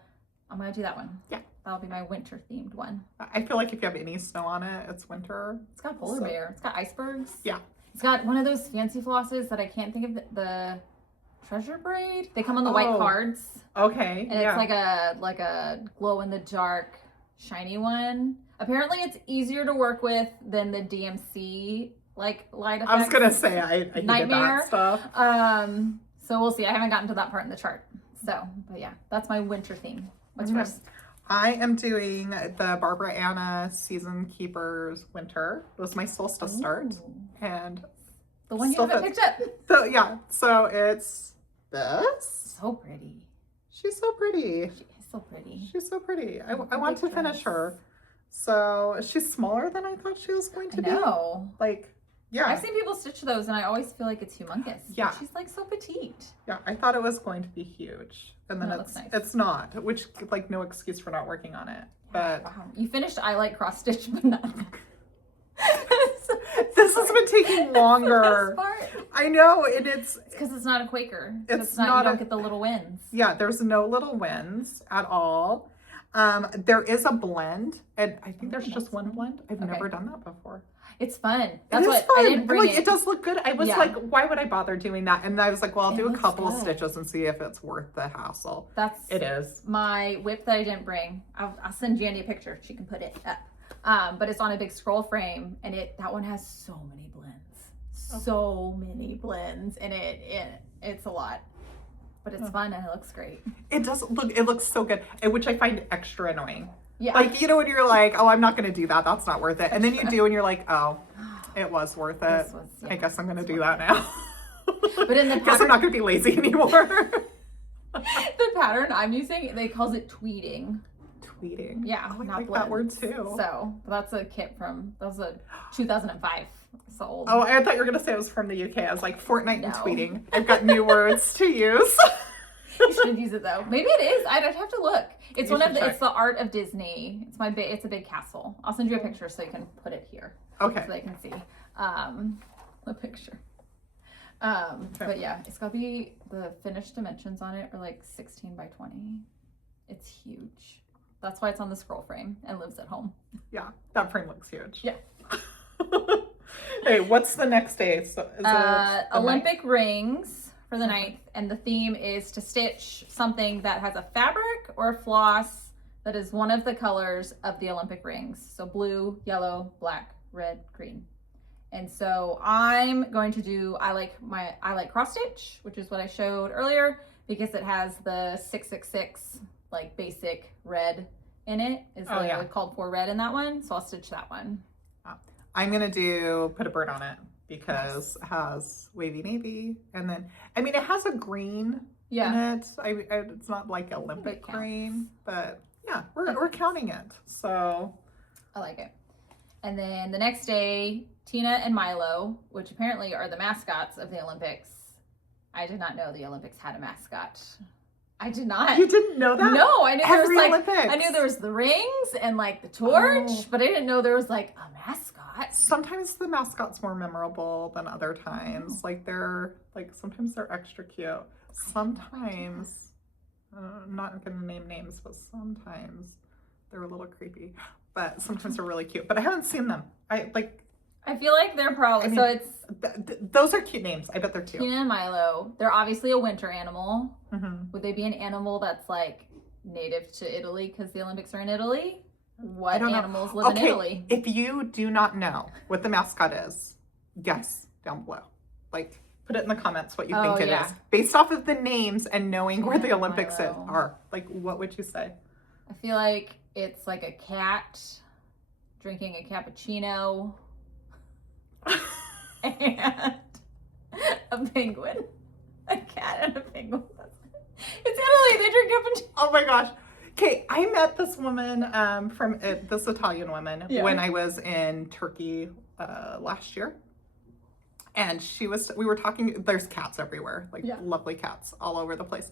I'm gonna do that one. Yeah. That'll be my winter themed one. I feel like if you have any snow on it, it's winter. It's got polar bear. It's got icebergs. Yeah. It's got one of those fancy flosses that I can't think of the treasure braid. They come on the white cards. Okay. And it's like a glow in the dark shiny one. Apparently it's easier to work with than the DMC light effects. I was gonna say I hated that stuff. So we'll see. I haven't gotten to that part in the chart. So, but yeah, that's my winter theme. What's yours? I am doing the Barbara Anna Season Keepers Winter. It was my solstice start, and the one you haven't picked up. So yeah, so it's this. So pretty. She's so pretty. She is so pretty. She's so pretty. I want to finish her. So she's smaller than I thought she was going to be. Like, yeah. I've seen people stitch those and I always feel like it's humongous. Yeah. But she's like so petite. Yeah, I thought it was going to be huge. And then it's not, which like no excuse for not working on it. But wow. You finished I Like Cross Stitch, but not this has been taking longer. I know, and it's because it's not a Quaker. It's not you don't a, get the little wins. Yeah, there's no little wins at all. There is a blend, and I think there's just one blend. I've never done that before. It's fun. That's fun. I didn't bring it does look good. I was like, why would I bother doing that? And I was like, well, I'll do a couple of stitches and see if it's worth the hassle. It is. My whip that I didn't bring. I'll send Jandy a picture. She can put it up. But it's on a big scroll frame, and that one has so many blends. So many blends, and it's a lot. But it's fun and it looks great. It does look. It looks so good, which I find extra annoying. Yeah. Like, you know, when you're like, oh, I'm not going to do that. That's not worth it. And then you do, and you're like, oh, it was worth it. I guess I'm going to do that now. But in the pattern, guess I'm not going to be lazy anymore. The pattern I'm using, they calls it tweeting. Tweeting. Yeah. Oh, I like that word too. So that's a kit that was a 2005. So old. Oh, I thought you were going to say it was from the UK. I was like, Fortnite and tweeting. I've got new words to use. You should use it though. Maybe it is. I'd have to look. It's it's the Art of Disney. It's a big castle. I'll send you a picture so you can put it here. Okay. So they can see the picture. But yeah, it's got to be the finished dimensions on it are like 16 by 20. It's huge. That's why it's on the scroll frame and lives at home. Yeah, that frame looks huge. Yeah. Hey, what's the next day? So is it Olympic rings for the 9th, and the theme is to stitch something that has a fabric or a floss that is one of the colors of the Olympic rings. So blue, yellow, black, red, green. And so I'm going to do I like cross stitch, which is what I showed earlier, because it has the 666 like basic red in it. Is called for red in that one. So I'll stitch that one. I'm gonna put a bird on it because it has wavy navy, and then I mean it has a green in it. It's not like Olympic green, but yeah, we're counting it. So I like it. And then the next day Tina and Milo, which apparently are the mascots of the Olympics. I did not know the Olympics had a mascot. I did not. You didn't know that? No, I knew Every there was like Olympics. I knew there was the rings and like the torch, but I didn't know there was like a mascot. Sometimes the mascot's more memorable than other times. Like sometimes they're extra cute. Sometimes, I'm not gonna name names, but sometimes they're a little creepy. But sometimes they're really cute. But I haven't seen them. I feel like they're probably so it's those are cute names. I bet they're cute. Tina and Milo. They're obviously a winter animal. Mm-hmm. Would they be an animal that's like native to Italy because the Olympics are in Italy? What animals live in Italy? If you do not know what the mascot is, guess down below. Like, put it in the comments what you think it is. Based off of the names and knowing Tina where the and Olympics Milo. are. Like, what would you say? I feel like it's like a cat drinking a cappuccino and a penguin. A cat and a penguin. It's Italy. They drink cappuccino. Oh my gosh. Okay, I met this woman this Italian woman when I was in Turkey last year. And we were talking, there's cats everywhere, lovely cats all over the place.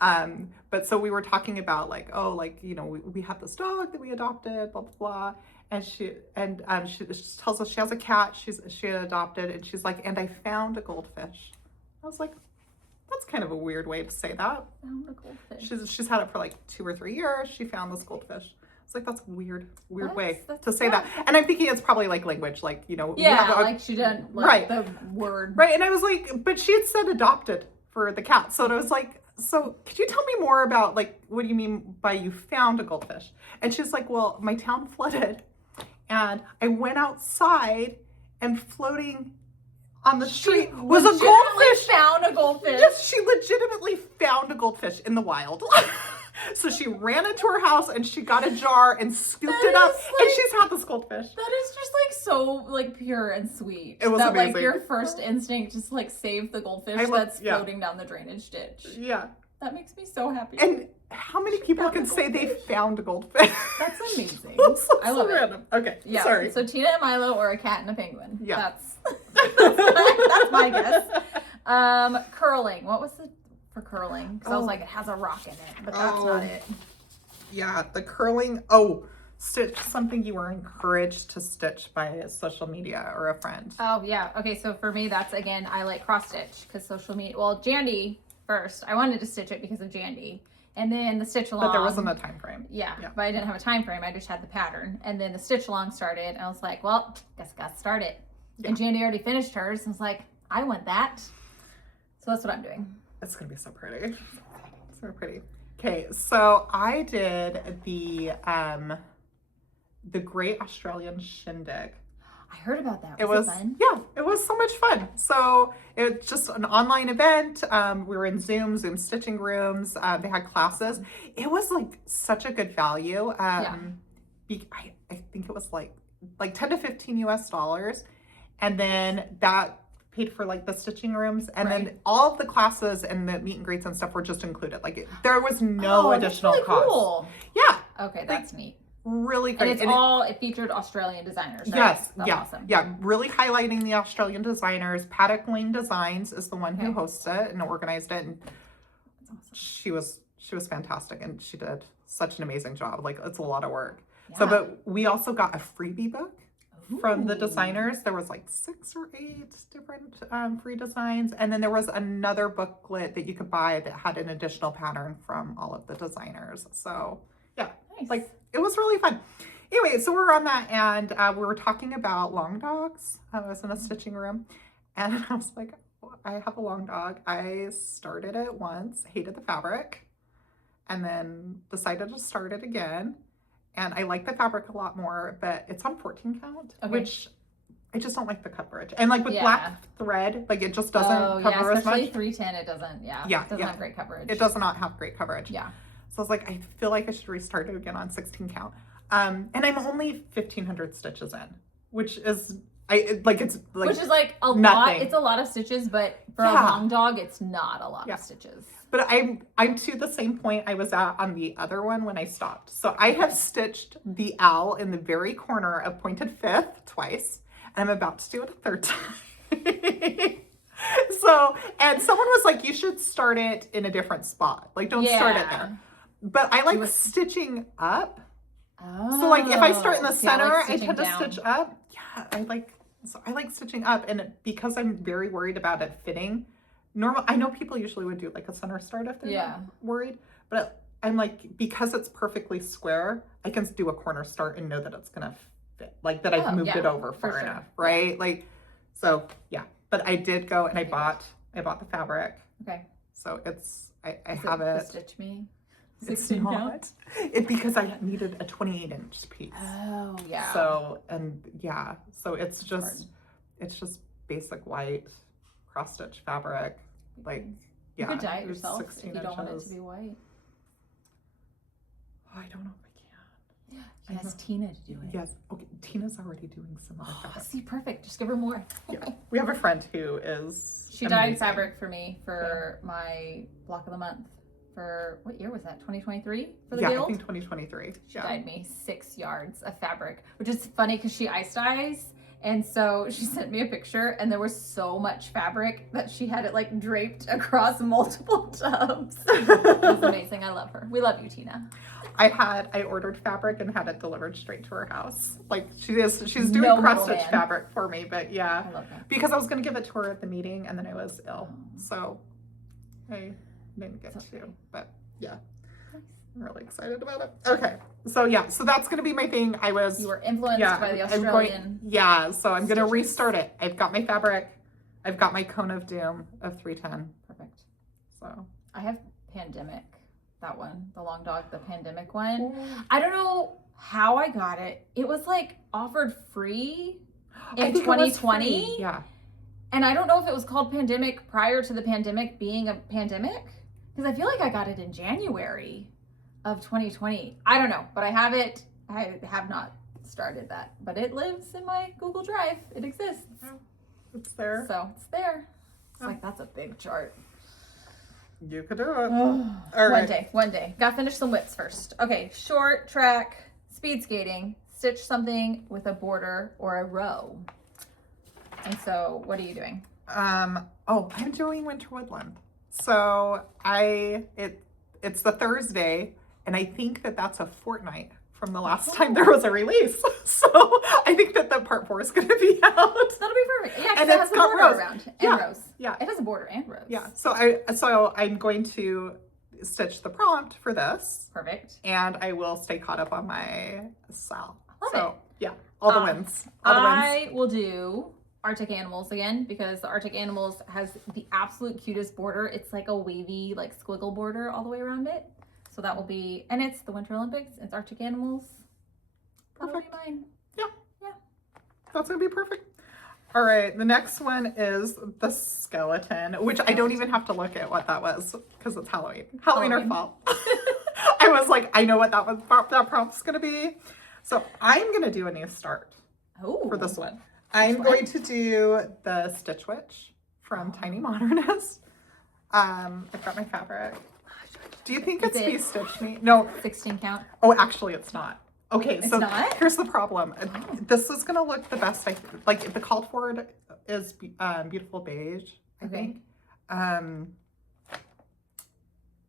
But so we were talking about we have this dog that we adopted, blah, blah, blah. And she tells us she has a cat she had adopted, and she's like, and I found a goldfish. I was like, that's kind of a weird way to say that. Found a goldfish. She's had it for like 2 or 3 years. She found this goldfish. It's like, that's a weird way to say that. And I'm thinking it's probably like language, like, she didn't like the word. Right. And I was like, but she had said adopted for the cat. So it was like, so could you tell me more about what do you mean by you found a goldfish? And she's like, well, my town flooded and I went outside and floating on the street was a goldfish. Found a goldfish. Yes, she legitimately found a goldfish in the wild. So she ran into her house and she got a jar and scooped it up, and she's had this goldfish. That is just so pure and sweet. It was amazing. Your first instinct just save the goldfish that's floating down the drainage ditch. Yeah. That makes me so happy. And how many people can say they found a goldfish? That's amazing. I love it. Okay. Yeah. Sorry. So Tina and Milo, or a cat and a penguin. Yeah. That's my guess. Curling. What was for curling? Because I was like, it has a rock in it, but that's not it. Yeah, the curling. Stitch something you were encouraged to stitch by social media or a friend. Oh yeah. Okay. So for me, that's again, I like cross stitch because social media. Well, Jandy first. I wanted to stitch it because of Jandy, and then the stitch along. But there wasn't a time frame. Yeah, but I didn't have a time frame. I just had the pattern, and then the stitch along started. And I was like, well, guess I got to start it. Yeah. And Jandy already finished hers. And I was like, I want that. So that's what I'm doing. It's gonna be so pretty. So pretty. Okay, so I did the Great Australian Shindig. I heard about that. It was fun? Yeah, it was so much fun. So it's just an online event. We were in Zoom stitching rooms. They had classes. It was such a good value. I think it was like $10 to $15 US, and then that paid for the stitching rooms, and then all of the classes and the meet and greets and stuff were just included. There was no additional cost. Cool. Yeah. Okay, that's neat. Really great. And it featured Australian designers, right? Yes. That's awesome. Yeah. Really highlighting the Australian designers. Paddock Lane Designs is the one who hosts it and organized it. And that's awesome. She was fantastic, and she did such an amazing job. It's a lot of work. Yeah. So, but we also got a freebie book from the designers. There was 6 or 8 different free designs. And then there was another booklet that you could buy that had an additional pattern from all of the designers. So yeah, nice. It was really fun. Anyway, so we were on that, and we were talking about long dogs. I was in a stitching room, and I was like, I have a long dog. I started it once, hated the fabric, and then decided to start it again. And I like the fabric a lot more, but it's on 14 count, which I just don't like the coverage. And with black thread, it just doesn't cover as much. Especially 310, it doesn't, it doesn't have great coverage. It does not have great coverage. Yeah. So I was like, I feel like I should restart it again on 16 count. And I'm only 1,500 stitches in, which is, which is a nothing. Lot. It's a lot of stitches, but for a long dog, it's not a lot of stitches. But I'm to the same point I was at on the other one when I stopped. So I have stitched the owl in the very corner of pointed fifth twice. and I'm about to do it a third time. So, and someone was like, you should start it in a different spot. Like, don't start it there. But I like stitching up. Oh. So like if I start in the See, I center, like I stitching tend to down. stitch up. Yeah, I like stitching up, and because I'm very worried about it fitting. I know people usually would do like a center start if they're not worried, but I'm like, because it's perfectly square, I can do a corner start and know that it's gonna fit, like that I've moved it over far enough, right? Yeah. Like, so yeah. But I did go and I bought the fabric. Okay. So I have it. Stitch me. It's not. It's because I needed a 28-inch piece. Oh yeah. So so it's just basic white cross stitch fabric. Like you could dye it yourself if you don't want it to be white. Oh, I don't know if I can. Yeah. Ask Tina to do it. Yes. Okay. Tina's already doing some other fabric. See, perfect. Just give her more. Yeah. We have a friend who is. She dyed fabric for me for my block of the month. For what year was that? 2023 for the guild? I think 2023. She dyed me 6 yards of fabric, which is funny because she ice dyes. And so she sent me a picture and there was so much fabric that she had it like draped across multiple tubs. It was amazing. I love her. We love you, Tina. I ordered fabric and had it delivered straight to her house. Like she's doing cross stitch fabric for me, but yeah. I love that. Because I was going to give it to her at the meeting and then I was ill. So I didn't get to, but yeah. Nice. I'm really excited about it. Okay. So yeah, so that's going to be my thing. You were influenced by the Australian. So I'm going to restart it. I've got my fabric. I've got my Cone of Doom of 310. Perfect. So I have Pandemic, that one, the long dog, the Pandemic one. I don't know how I got it. It was like offered free in 2020. Yeah. And I don't know if it was called Pandemic prior to the pandemic being a pandemic, because I feel like I got it in January of 2020. I don't know, but I have it. I have not started that, but it lives in my Google Drive. It exists. It's there. So it's there. It's like, that's a big chart. You could do it. All right. One day. Gotta finish some whips first. Okay, short track, speed skating, stitch something with a border or a row. And so, what are you doing? I'm doing Winter Woodland. So it's the Thursday, and I think that's a fortnight from the last time there was a release. So I think that the part 4 is going to be out. That'll be perfect. Yeah, and it has a border around and rows. Yeah, it has a border and rows. Yeah. So I'm going to stitch the prompt for this. Perfect. And I will stay caught up on my SAL. Love it. Yeah, all the wins. I will do Arctic Animals again, because the Arctic Animals has the absolute cutest border. It's like a wavy, like squiggle border all the way around it. So that will be, and it's the Winter Olympics. It's Arctic Animals. That'll be mine. Yeah. That's gonna be perfect. All right, the next one is the skeleton, which I don't even have to look at what that was because it's Halloween or fall. I was like, I know what that prompt's gonna be. So I'm gonna do a new start for this one. I'm going to do the Stitch Witch from Tiny Modernist. I've got my fabric. Do you think it's Be Stitch Me? No. 16 count? Oh, actually, it's not. Okay, it's so not? Here's the problem. This is going to look the best. Like the called for is beautiful beige, I think. And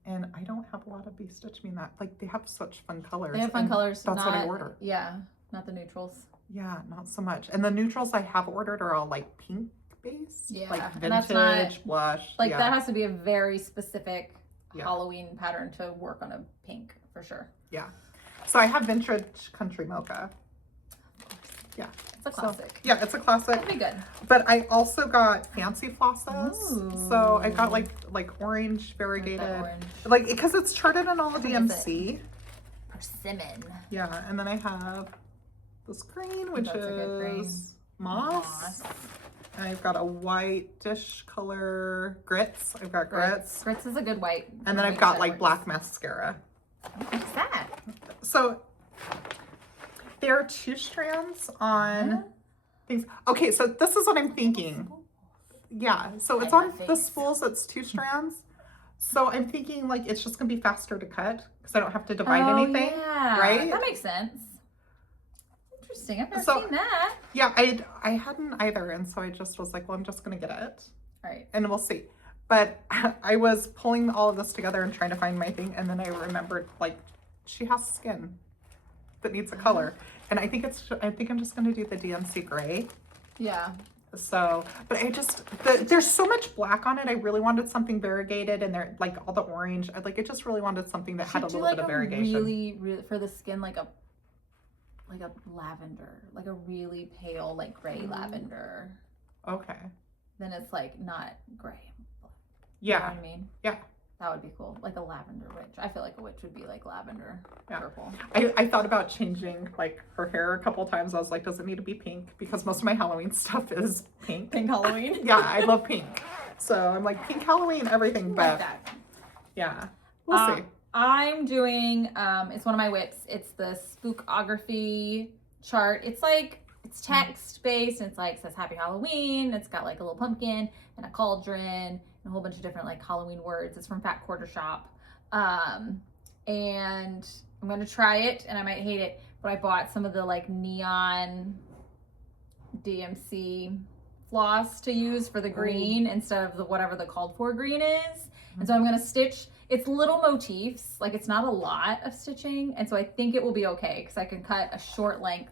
I don't have a lot of Be Stitch Me in that. Like, they have such fun colors. They have fun colors. That's what I ordered. Yeah, not the neutrals. Yeah, not so much. And the neutrals I have ordered are all like pink based. Yeah, like vintage, and that's not, blush. Like that has to be a very specific Halloween pattern to work on a pink for sure. Yeah. So I have Vintage Country Mocha. Yeah. It's a classic. Yeah, it's a classic. That'd be good. But I also got fancy flosses. Ooh. So I got like orange variegated. Like, because it's charted in all the DMC. Persimmon. Yeah, and then I have this green, which is moss. And I've got a white dish color grits. I've got grits. Grits is a good white. And then I've got like black mascara. What's that? So there are 2 strands on things. Okay, so this is what I'm thinking. Yeah, so it's on the spools, it's 2 strands. So I'm thinking like it's just gonna be faster to cut because I don't have to divide anything. Yeah. Right? That makes sense. interesting. I've never So- seen that. Yeah, I hadn't either, and so I just was like, well, I'm just gonna get it, All right. and we'll see. But I was pulling all of this together and trying to find my thing, and then I remembered, like, she has skin that needs a color, and I think I'm just gonna do the DMC gray. Yeah. So, but there's so much black on it. I really wanted something variegated, and there, like, all the orange. I just really wanted something that had a little bit of variegation. Really, really for the skin, like a lavender, like a really pale, like gray lavender. Okay. Then it's like not gray. Yeah. You know what I mean? Yeah. That would be cool. Like a lavender witch. I feel like a witch would be like lavender, purple. I thought about changing, like, her hair a couple times. I was like, does it need to be pink? Because most of my Halloween stuff is pink. Pink Halloween. Yeah, I love pink. So I'm like, pink Halloween, everything. I But like that. yeah, we'll see. I'm doing, it's one of my whips. It's the Spookography chart. It's like, it's text-based, and it's like, says Happy Halloween. It's got like a little pumpkin and a cauldron and a whole bunch of different like Halloween words. It's from Fat Quarter Shop. And I'm going to try it, and I might hate it, but I bought some of the like neon DMC floss to use for the green instead of the whatever the called for green is. And so I'm going to stitch, it's little motifs, like it's not a lot of stitching. And so I think it will be okay because I can cut a short length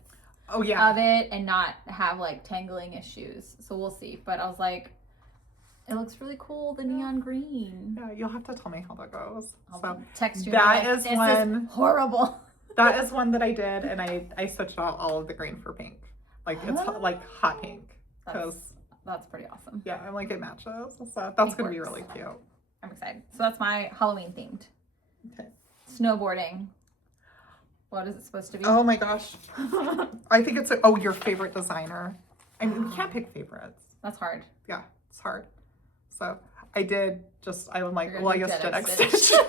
Oh yeah. of it and not have like tangling issues. So we'll see. But I was like, it looks really cool, the neon green. Yeah, you'll have to tell me how that goes. I'll So text you. that like, is this one- is horrible. that is one that I did, and I switched out all of the green for pink. Like, it's like hot pink. Because That's pretty awesome. yeah, I'm like, it matches. So that's going to be works. really cute. I'm excited. So that's my Halloween themed. Okay. Snowboarding. What is it supposed to be? Oh my gosh. I think it's your favorite designer. I mean, we can't pick favorites. That's hard. Yeah, it's hard. So I did just, I'm like, You're well, I gonna guess do Gen X X Stitch.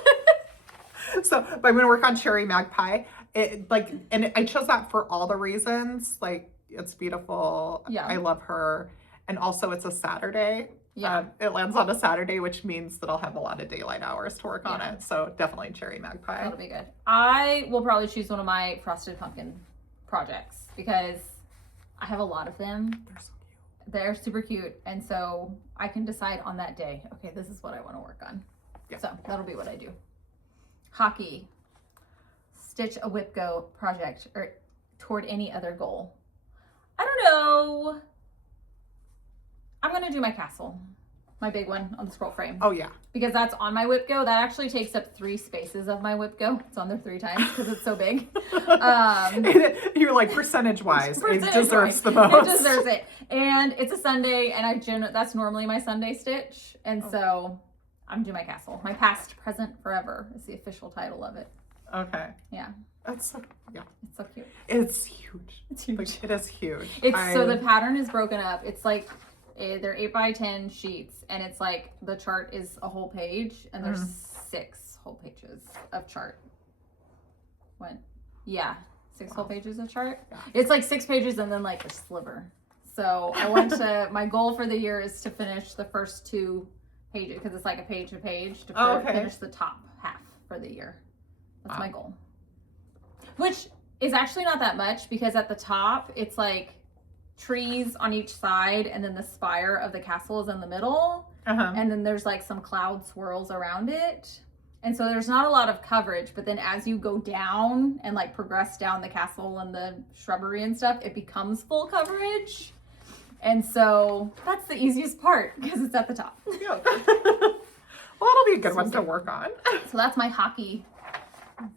So, but I'm going to work on Cherry Magpie. I chose that for all the reasons. Like, it's beautiful. Yeah. I love her. And also it's a Saturday. Yeah. It lands on a Saturday, which means that I'll have a lot of daylight hours to work on Yeah. it. So definitely Cherry Magpie. That'll be good. I will probably choose one of my frosted pumpkin projects because I have a lot of them. They're so cute. They're super cute. And so I can decide on that day, okay, this is what I want to work on. Yeah. So that'll be what I do. Hockey. Stitch a WIPGO project or toward any other goal. I don't know. I'm going to do my castle. My big one on the scroll frame. Oh yeah. Because that's on my WIPGO. That actually takes up 3 spaces of my WIPGO. It's on there 3 times because it's so big. You're like, percentage-wise, it deserves the most. It deserves it. And it's a Sunday, and that's normally my Sunday stitch. And so I'm doing my castle. My past, present, forever is the official title of it. Okay. Yeah. That's so, yeah. It's so cute. It's huge. It's huge. Like, it is huge. So the pattern is broken up. It's like they're 8x10 sheets, and it's like the chart is a whole page, and there's 6 whole pages of chart. What? Yeah, 6 whole pages of chart. Yeah. It's like 6 pages and then like a sliver. So I want to. My goal for the year is to finish the first 2 pages because it's like a page to finish the top half for the year. That's my goal. Which is actually not that much because at the top it's like trees on each side, and then the spire of the castle is in the middle, and then there's like some cloud swirls around it, and so there's not a lot of coverage. But then as you go down and like progress down the castle and the shrubbery and stuff, it becomes full coverage, and so that's the easiest part because it's at the top. Yeah. Well, that'll be a good one to work on. So that's my hockey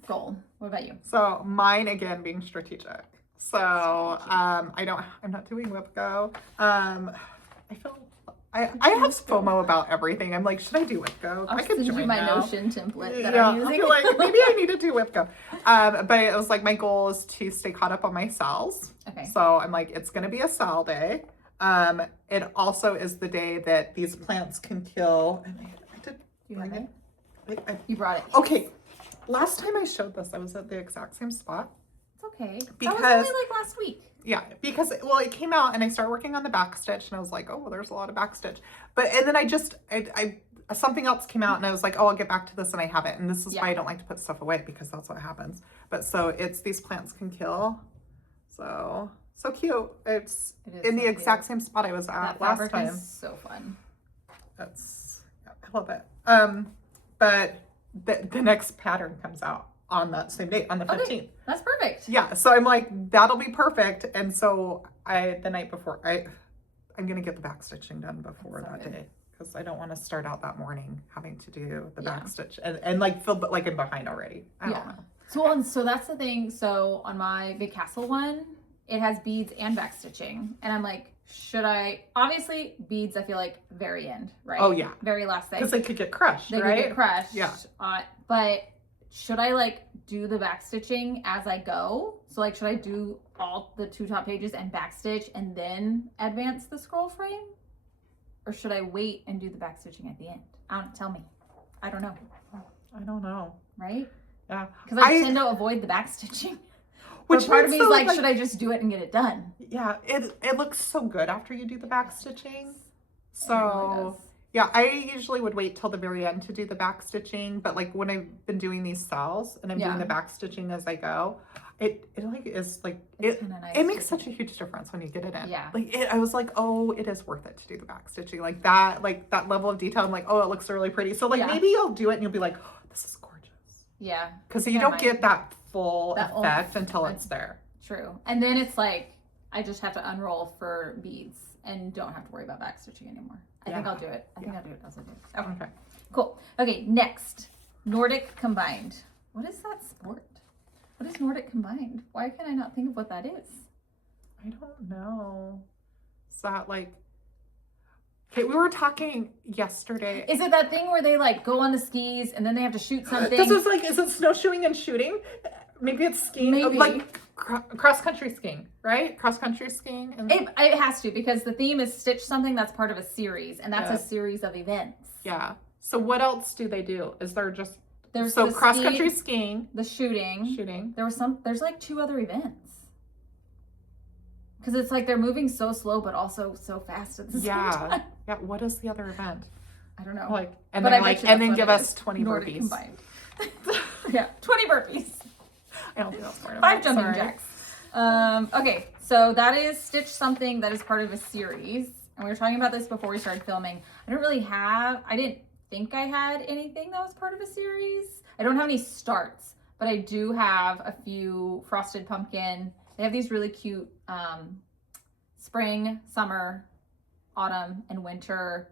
goal. What about you? So mine, again, being strategic. So I'm not doing WIPGO. I have FOMO about everything. I'm like, should I do WIPGO? I'll I could send you join my now. Notion template that Yeah, I'm I using. feel like maybe I need to do WIPGO. But it was like, my goal is to stay caught up on my SALs. Okay. So I'm like, it's going to be a SAL day. It also is the day that these plants can kill. And I did You have bring it? You brought it. Okay. Last time I showed this, I was at the exact same spot. It's okay. Because- that was only like last week. Yeah, because, well, it came out and I started working on the back stitch and I was like, oh, well, there's a lot of back stitch. And then I something else came out and I was like, oh, I'll get back to this, and I have it. And this is why I don't like to put stuff away, because that's what happens. But so it's These Plants Can Kill. So cute. It's It is in so the exact cute. same spot I was That at last fabric time. is so fun. I love it. But the next pattern comes out on that same date, on the 15th. Okay, that's perfect. Yeah, so I'm like, that'll be perfect. And so the night before, I'm gonna get the back stitching done before That's so that good. day, because I don't want to start out that morning having to do the Yeah. back stitch and like feel like I'm behind already. I don't know. So that's the thing. So on my Big Castle one, it has beads and back stitching, and I'm like, should I? Obviously, beads. I feel like very end, right? Oh yeah, Very last thing. because they could get crushed, They right? could get crushed. Yeah. But should I like do the back stitching as I go? So like, should I do all the 2 top pages and back stitch and then advance the scroll frame, or should I wait and do the back stitching at the end? Tell me. I don't know. I don't know. Right? Yeah, Because I tend to avoid the back stitching. which Part of me is so, like, should I just do it and get it done? Yeah, it looks so good after you do the back stitching. It So really does. yeah, I usually would wait till the very end to do the back stitching, but like when I've been doing these SALs and I'm doing the back stitching as I go, it like is like It's kinda nice it makes too. such a huge difference when you get it in. Yeah. Like I was like, oh, it is worth it to do the back stitching. Like that level of detail. I'm like, oh, it looks really pretty. So like Yeah. maybe you'll do it and you'll be like, oh, this is gorgeous. Yeah. Because I you think I don't might. get that full That effect oomph. until it's there. True. And then it's like, I just have to unroll for beads and don't have to worry about back stitching anymore. I think Yeah. I'll do it. I think I'll do it as I do it. Okay. Okay. Cool. Okay, next. Nordic combined. What is that sport? What is Nordic combined? Why can I not think of what that is? I don't know. Is that like... Okay, we were talking yesterday. Is it that thing where they like go on the skis and then they have to shoot something? This is like, is it snowshoeing and shooting? Maybe it's skiing. Maybe. Like cross-country skiing, right? Cross-country skiing. And It has to, because the theme is stitch something that's part of a series, and that's Yeah. a series of events. yeah. So what else do they do? Is there just... There's so the cross-country ski, skiing, the shooting. There's like 2 other events. Because it's like they're moving so slow, but also so fast at the same time. Yeah. What is the other event? I don't know. Like, and But then I bet like, you and that's then what give it us is. 20 Nordic burpees. combined. Yeah, 20 burpees. I don't think that's part of 5 it. jumping Sorry. jacks. Okay, so that is stitch something that is part of a series. And we were talking about this before we started filming. I didn't think I had anything that was part of a series. I don't have any starts, but I do have a few frosted pumpkin. They have these really cute spring, summer, autumn, and winter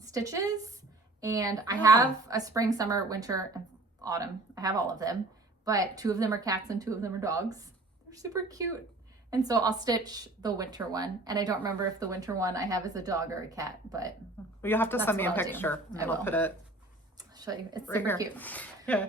stitches. And I have a spring, summer, winter, and autumn. I have all of them, but 2 of them are cats and 2 of them are dogs. They're super cute. And so I'll stitch the winter one. And I don't remember if the winter one I have is a dog or a cat, but Well, you'll have to That's send me a what I'll do. picture and I then I'll will. put it. I'll show you. It's Right super here. cute. Yeah.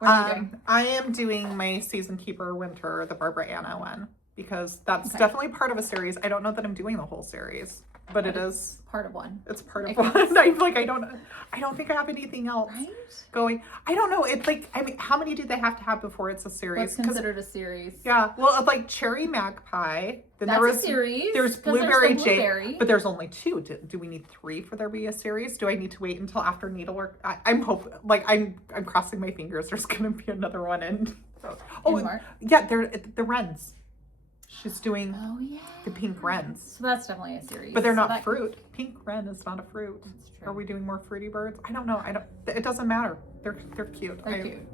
What are you doing? I am doing my Season Keeper Winter, the Barbara Anna one, because that's Okay. definitely part of a series. I don't know that I'm doing the whole series, but it is. Part of one. It's part of I guess. one. I'm like, I don't think I have anything else Right? going. I don't know. It's like, I mean, how many do they have to have before it's a series? What's 'Cause- considered a series? yeah. Well, like Cherry Magpie. Then That's there was a series. There's 'cause the Blueberry Blueberry. Jade, but there's only 2. Do we need 3 for there to be a series? Do I need to wait until after needlework? I'm hoping, like I'm crossing my fingers. There's gonna be another one in. Oh, In March? yeah, they're the wrens. She's doing Oh yeah. the pink wrens, So that's definitely a series. but they're So not that- fruit. Pink wren is not a fruit. That's true. Are we doing more fruity birds? I don't know. It doesn't matter. They're cute. They're cute.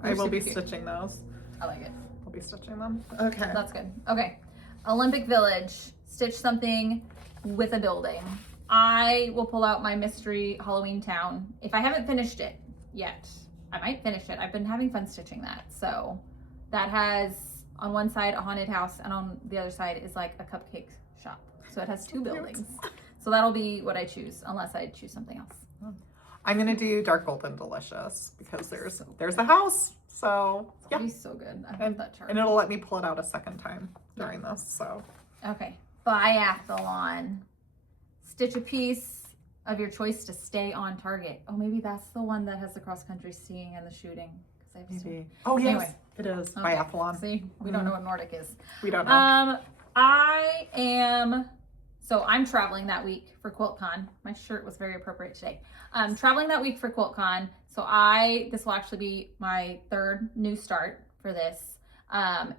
I They're will be super cute. stitching those. I like it. I'll be stitching them. Okay. That's good. Okay. Olympic Village. Stitch something with a building. I will pull out my mystery Halloween town. If I haven't finished it yet, I might finish it. I've been having fun stitching that. So that has on one side a haunted house and on the other side is like a cupcake shop. So it has 2 buildings. So that'll be what I choose unless I choose something else. I'm gonna do Dark Golden Delicious because there's a house. So yeah, It'll be so good. I love that chart. and it'll let me pull it out a second time during this. So Okay. Biathlon. Stitch a piece of your choice to stay on target. Oh, maybe that's the one that has the cross country skiing and the shooting. 'Cause I have maybe. Oh yes, Anyway. it is Okay. biathlon. See, we don't know what Nordic is. We don't know. I'm traveling that week for QuiltCon. My shirt was very appropriate today. Traveling that week for QuiltCon. So this will actually be my 3rd new start for this.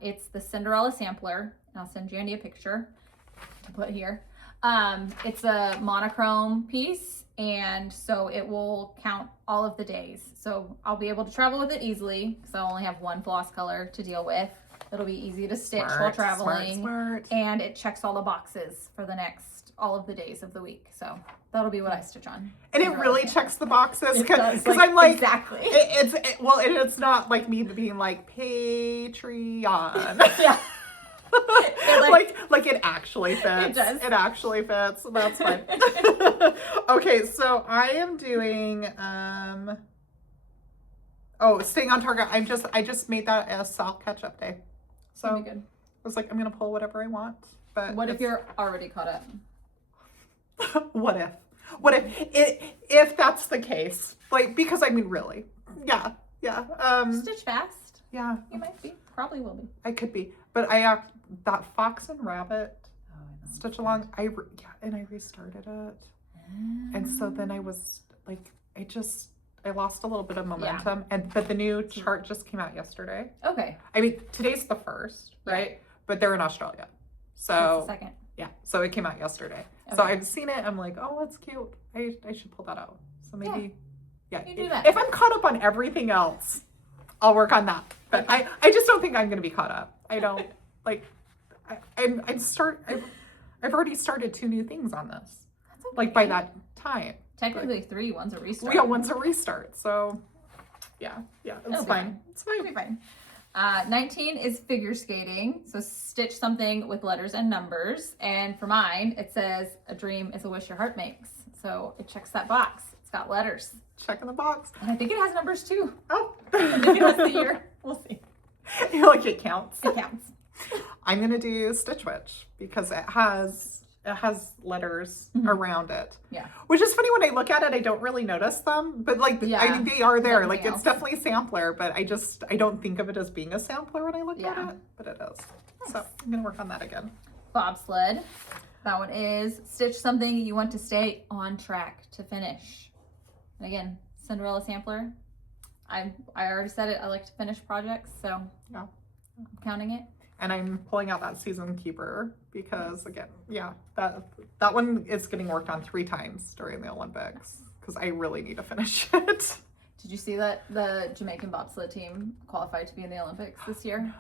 It's the Cinderella sampler, and I'll send Jandy a picture to put here. It's a monochrome piece, and so it will count all of the days. So I'll be able to travel with it easily because I only have one floss color to deal with. It'll be easy to stitch while traveling. Smart. And it checks all the boxes for the next, all of the days of the week. So that'll be what I stitch on. And it really checks the boxes because like, I'm like, exactly. It's not like me being like Patreon. Yeah. like it actually fits. It does. It actually fits. That's fine. Okay, so I am doing staying on target. I just made that a Sal catch-up day. So That'd be good. I was like, I'm gonna pull whatever I want. But what if you're already caught up? What if that's the case? Like, because I mean, really, yeah. Stitch fast. Yeah, You might be. Probably will be. I could be, but that Fox and Rabbit stitch along. I restarted it, and so then I was like, I lost a little bit of momentum, but the new chart just came out yesterday. Okay. I mean, today's the 1st, right? But they're in Australia, so That's the second. yeah. So it came out yesterday. Okay. So I've seen it. I'm like, oh, it's cute. I should pull that out. So maybe, yeah. You do that. If I'm caught up on everything else, I'll work on that. But I just don't think I'm going to be caught up. I don't like. I've already started 2 new things on this. That's okay. Like by that time. Technically 3. One's a restart. Yeah, one's a restart. So yeah, it's fine. It's It'll fine. be fine. 19 is figure skating. So stitch something with letters and numbers. And for mine, it says a dream is a wish your heart makes. So it checks that box. It's got letters. Check in the box. And I think it has numbers too. Oh. I think it has the year. We'll see. You're like, it counts. It counts. I'm gonna do Stitch Witch because it has letters around it. Yeah. Which is funny when I look at it, I don't really notice them, but like I mean they are there. Like it's definitely a sampler, but I don't think of it as being a sampler when I look at it, but it is. Nice. So I'm gonna work on that again. Bobsled. That one is stitch something you want to stay on track to finish. And again, Cinderella sampler. I already said it. I like to finish projects, so yeah, I'm counting it. And I'm pulling out that season keeper because again, that one is getting worked on 3 times during the Olympics because I really need to finish it. Did you see that the Jamaican bobsled team qualified to be in the Olympics this year? No.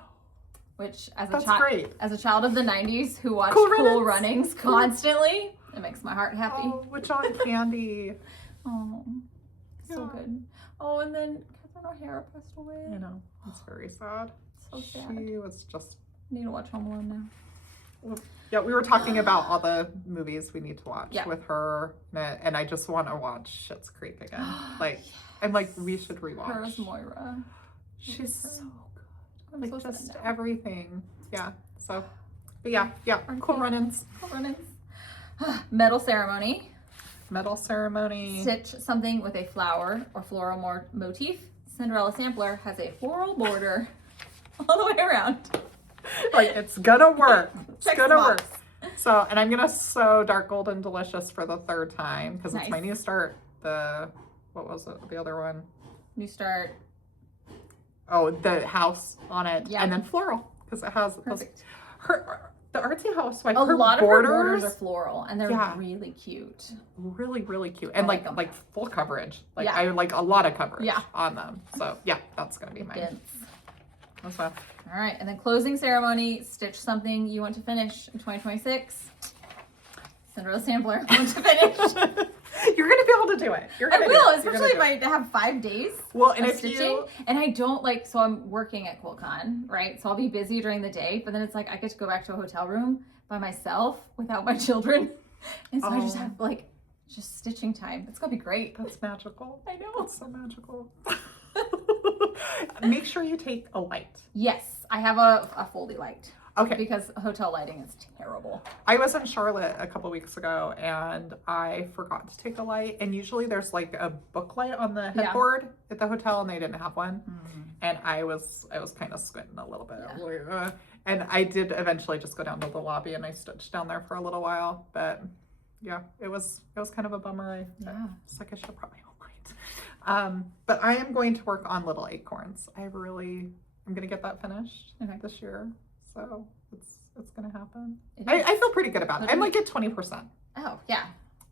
Which That's great. As a child of the 90s who watched Cool Runnings constantly, it makes my heart happy. Oh, with John Candy. Oh, so good. Oh, and then Catherine O'Hara passed away. I know. It's very sad. So sad. She was just... Need to watch Home Alone now. Yeah, we were talking about all the movies we need to watch with her, and I just want to watch Schitt's Creek again. Like, I'm like, we should rewatch. Hers Moira. She's so good. I'm Like, so just sad now. everything. Yeah, so, but yeah, cool run-ins. Cool run-ins. Medal ceremony. Medal ceremony. Stitch something with a flower or floral motif. Cinderella sampler has a floral border all the way around. Like, it's gonna work. It's Check gonna the work. box. So, and I'm gonna sew Dark Golden Delicious for the 3rd time because it's my Nice. new start. What was it? The other one? New start. Oh, the house on it. Yeah. And then floral because it has Perfect. the artsy housewife. A lot of her borders are floral and they're Yeah. really cute. really, really cute. And like 'em. like full coverage. Like Yeah. I like a lot of coverage Yeah. on them. So yeah, that's gonna be mine. Dense. That's fun. All right, and then closing ceremony, stitch something you want to finish in 2026. Cinderella sampler, want to finish. You're gonna be able to do it. I will, especially if I have 5 days well, and of if stitching. you And I don't like, so I'm working at QuiltCon, right? So I'll be busy during the day, but then it's like I get to go back to a hotel room by myself without my children. And so I just have like, just stitching time. It's gonna be great. that's magical. I know. That's so magical. Make sure you take a light. Yes, I have a Foldy light. Okay. Because hotel lighting is terrible. I was in Charlotte a couple weeks ago and I forgot to take a light. And usually there's like a book light on the headboard at the hotel and they didn't have one. Mm-hmm. And I was kind of squinting a little bit. Yeah. And I did eventually just go down to the lobby and I stitched down there for a little while. But yeah, it was kind of a bummer. It's like I should have brought my own light. But I am going to work on little acorns. I really I'm gonna get that finished Okay. this year. So it's gonna happen. It I is. feel pretty good about it. I'm like at 20%. Oh, yeah.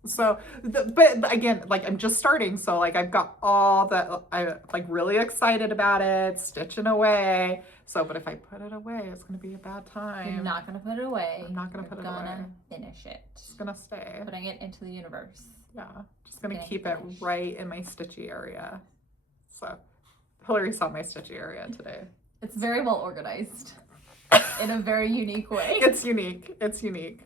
So, but again, like I'm just starting, so like I've got all the, I'm like really excited about it, stitching away. So, but if I put it away, it's gonna be a bad time. You're not gonna put it away. I'm not gonna You're put it away. gonna finish it. It's gonna stay. Putting it into the universe. Yeah, just gonna Gonna keep it finish. right in my stitchy area. So, Hilary saw my stitchy area today. It's very well organized in a very unique way. It's unique. It's unique.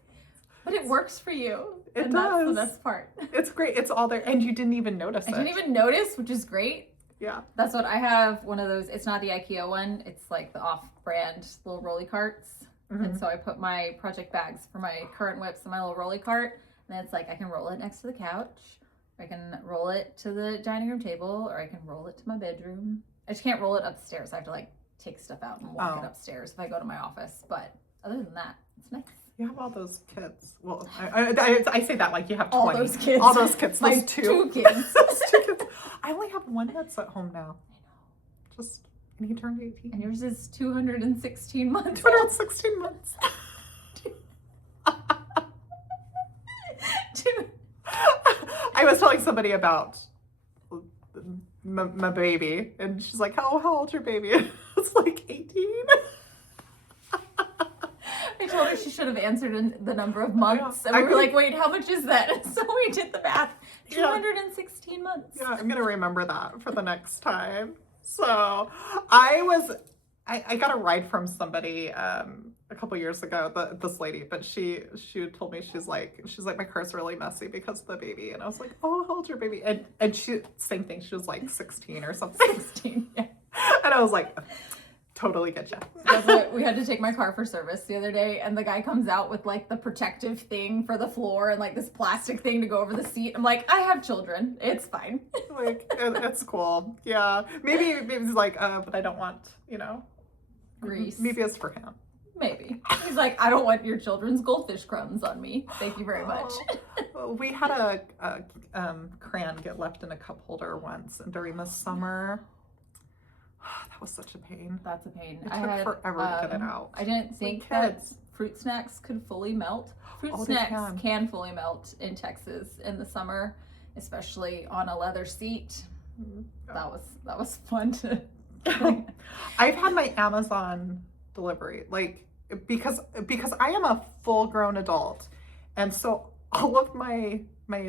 But it works for you. It and that's the does. best part. It's great. It's all there, and you didn't even notice I it. didn't even notice, which is great. Yeah. That's what I have. One of those. It's not the IKEA one. It's like the off-brand little rolly carts. Mm-hmm. And so I put my project bags for my current whips in my little rolly cart. And then it's like I can roll it next to the couch. Or I can roll it to the dining room table. Or I can roll it to my bedroom. I just can't roll it upstairs. I have to like take stuff out and walk it upstairs if I go to my office. But other than that, it's nice. You have all those kids. Well, I say that like you have 20. All those kids. All those kids. My Those two kids. those 2 kids. I only have one that's at home now. I know. Just, and he turned 18. And yours is 216 months old. 216 months. I was telling somebody about my baby, and she's like, how old's your baby? It's like 18. I told her she should have answered in the number of months. And I we were really- like, wait, how much is that? And so we did the math. Yeah. 216 months. Yeah, I'm gonna remember that for the next time. So I got a ride from somebody a couple years ago, this lady, but she told me she's like my car's really messy because of the baby, and I was like, oh, how old's your baby? And she, same thing, she was like 16 or something. 16, yeah. And I was like, totally get you. That's what, we had to take my car for service the other day, and the guy comes out with like the protective thing for the floor and like this plastic thing to go over the seat. I'm like, I have children. It's fine. Like it's cool. Yeah, maybe it's like, but I don't want, Grease. Maybe it's for him. Maybe. He's like, I don't want your children's goldfish crumbs on me. Thank you very much. We had a crayon get left in a cup holder once, and during the summer, that was such a pain. That's a pain. It took forever to get it out. I didn't think that fruit snacks could fully melt. Fruit snacks can fully melt in Texas in the summer, especially on a leather seat. Yeah. That was fun to. I've had my Amazon delivery, like because I am a full-grown adult, and so all of my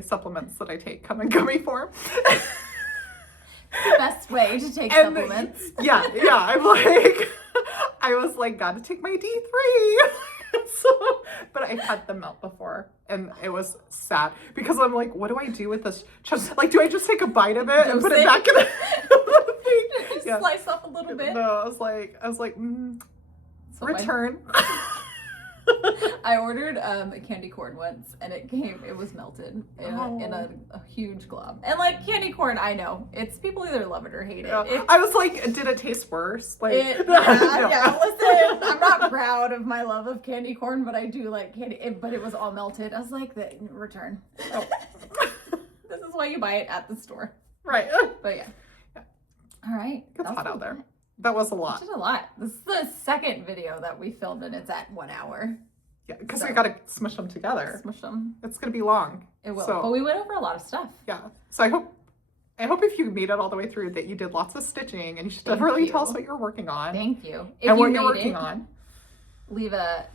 supplements that I take come in gummy form. The best way to take supplements. Yeah. I was like, gotta take my D3. So, but I've had them melt before, and it was sad because I'm like, what do I do with this? Like, do I just take a bite of it and put it back in the thing? Just slice up a little bit. No, I was like, return. I ordered a candy corn once, and it was melted in a huge glob. And like candy corn, I know it's people either love it or hate it. I was like, did it taste worse? Like, yeah. Listen, I'm not proud of my love of candy corn, but I do like candy. But it was all melted. I was like, return. Oh. This is why you buy it at the store, right? But yeah. All right. It's hot out there. That was a lot. We did a lot. This is the second video that we filmed, and it's at 1 hour. Yeah, because we gotta smush them together. Smush them. It's gonna be long. It will. So, but we went over a lot of stuff. Yeah. So I hope if you made it all the way through that you did lots of stitching, and you should definitely tell us what you're working on. Thank you. And what you're working on. Leave a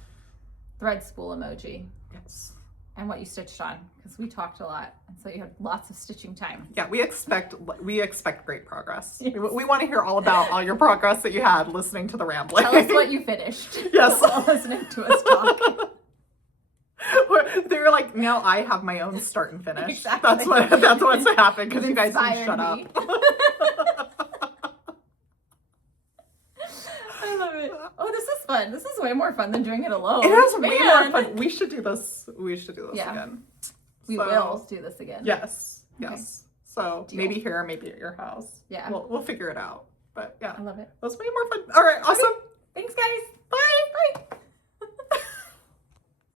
thread spool emoji. Yes. And what you stitched on, because we talked a lot, and so you had lots of stitching time. Yeah, we expect great progress. Yes. We want to hear all about all your progress that you had listening to the rambling. Tell us what you finished. Yes, while listening to us talk. They're like, now I have my own start and finish. Exactly. That's what's happened because you guys didn't shut up. I love it. Oh, this is fun. This is way more fun than doing it alone. It is way more fun. We should do this. Again. We will do this again. Yes. Okay. Yes. So Deal. maybe here, maybe at your house. Yeah. We'll figure it out. But yeah. I love it. That's way more fun. All right. Awesome. Okay. Thanks, guys.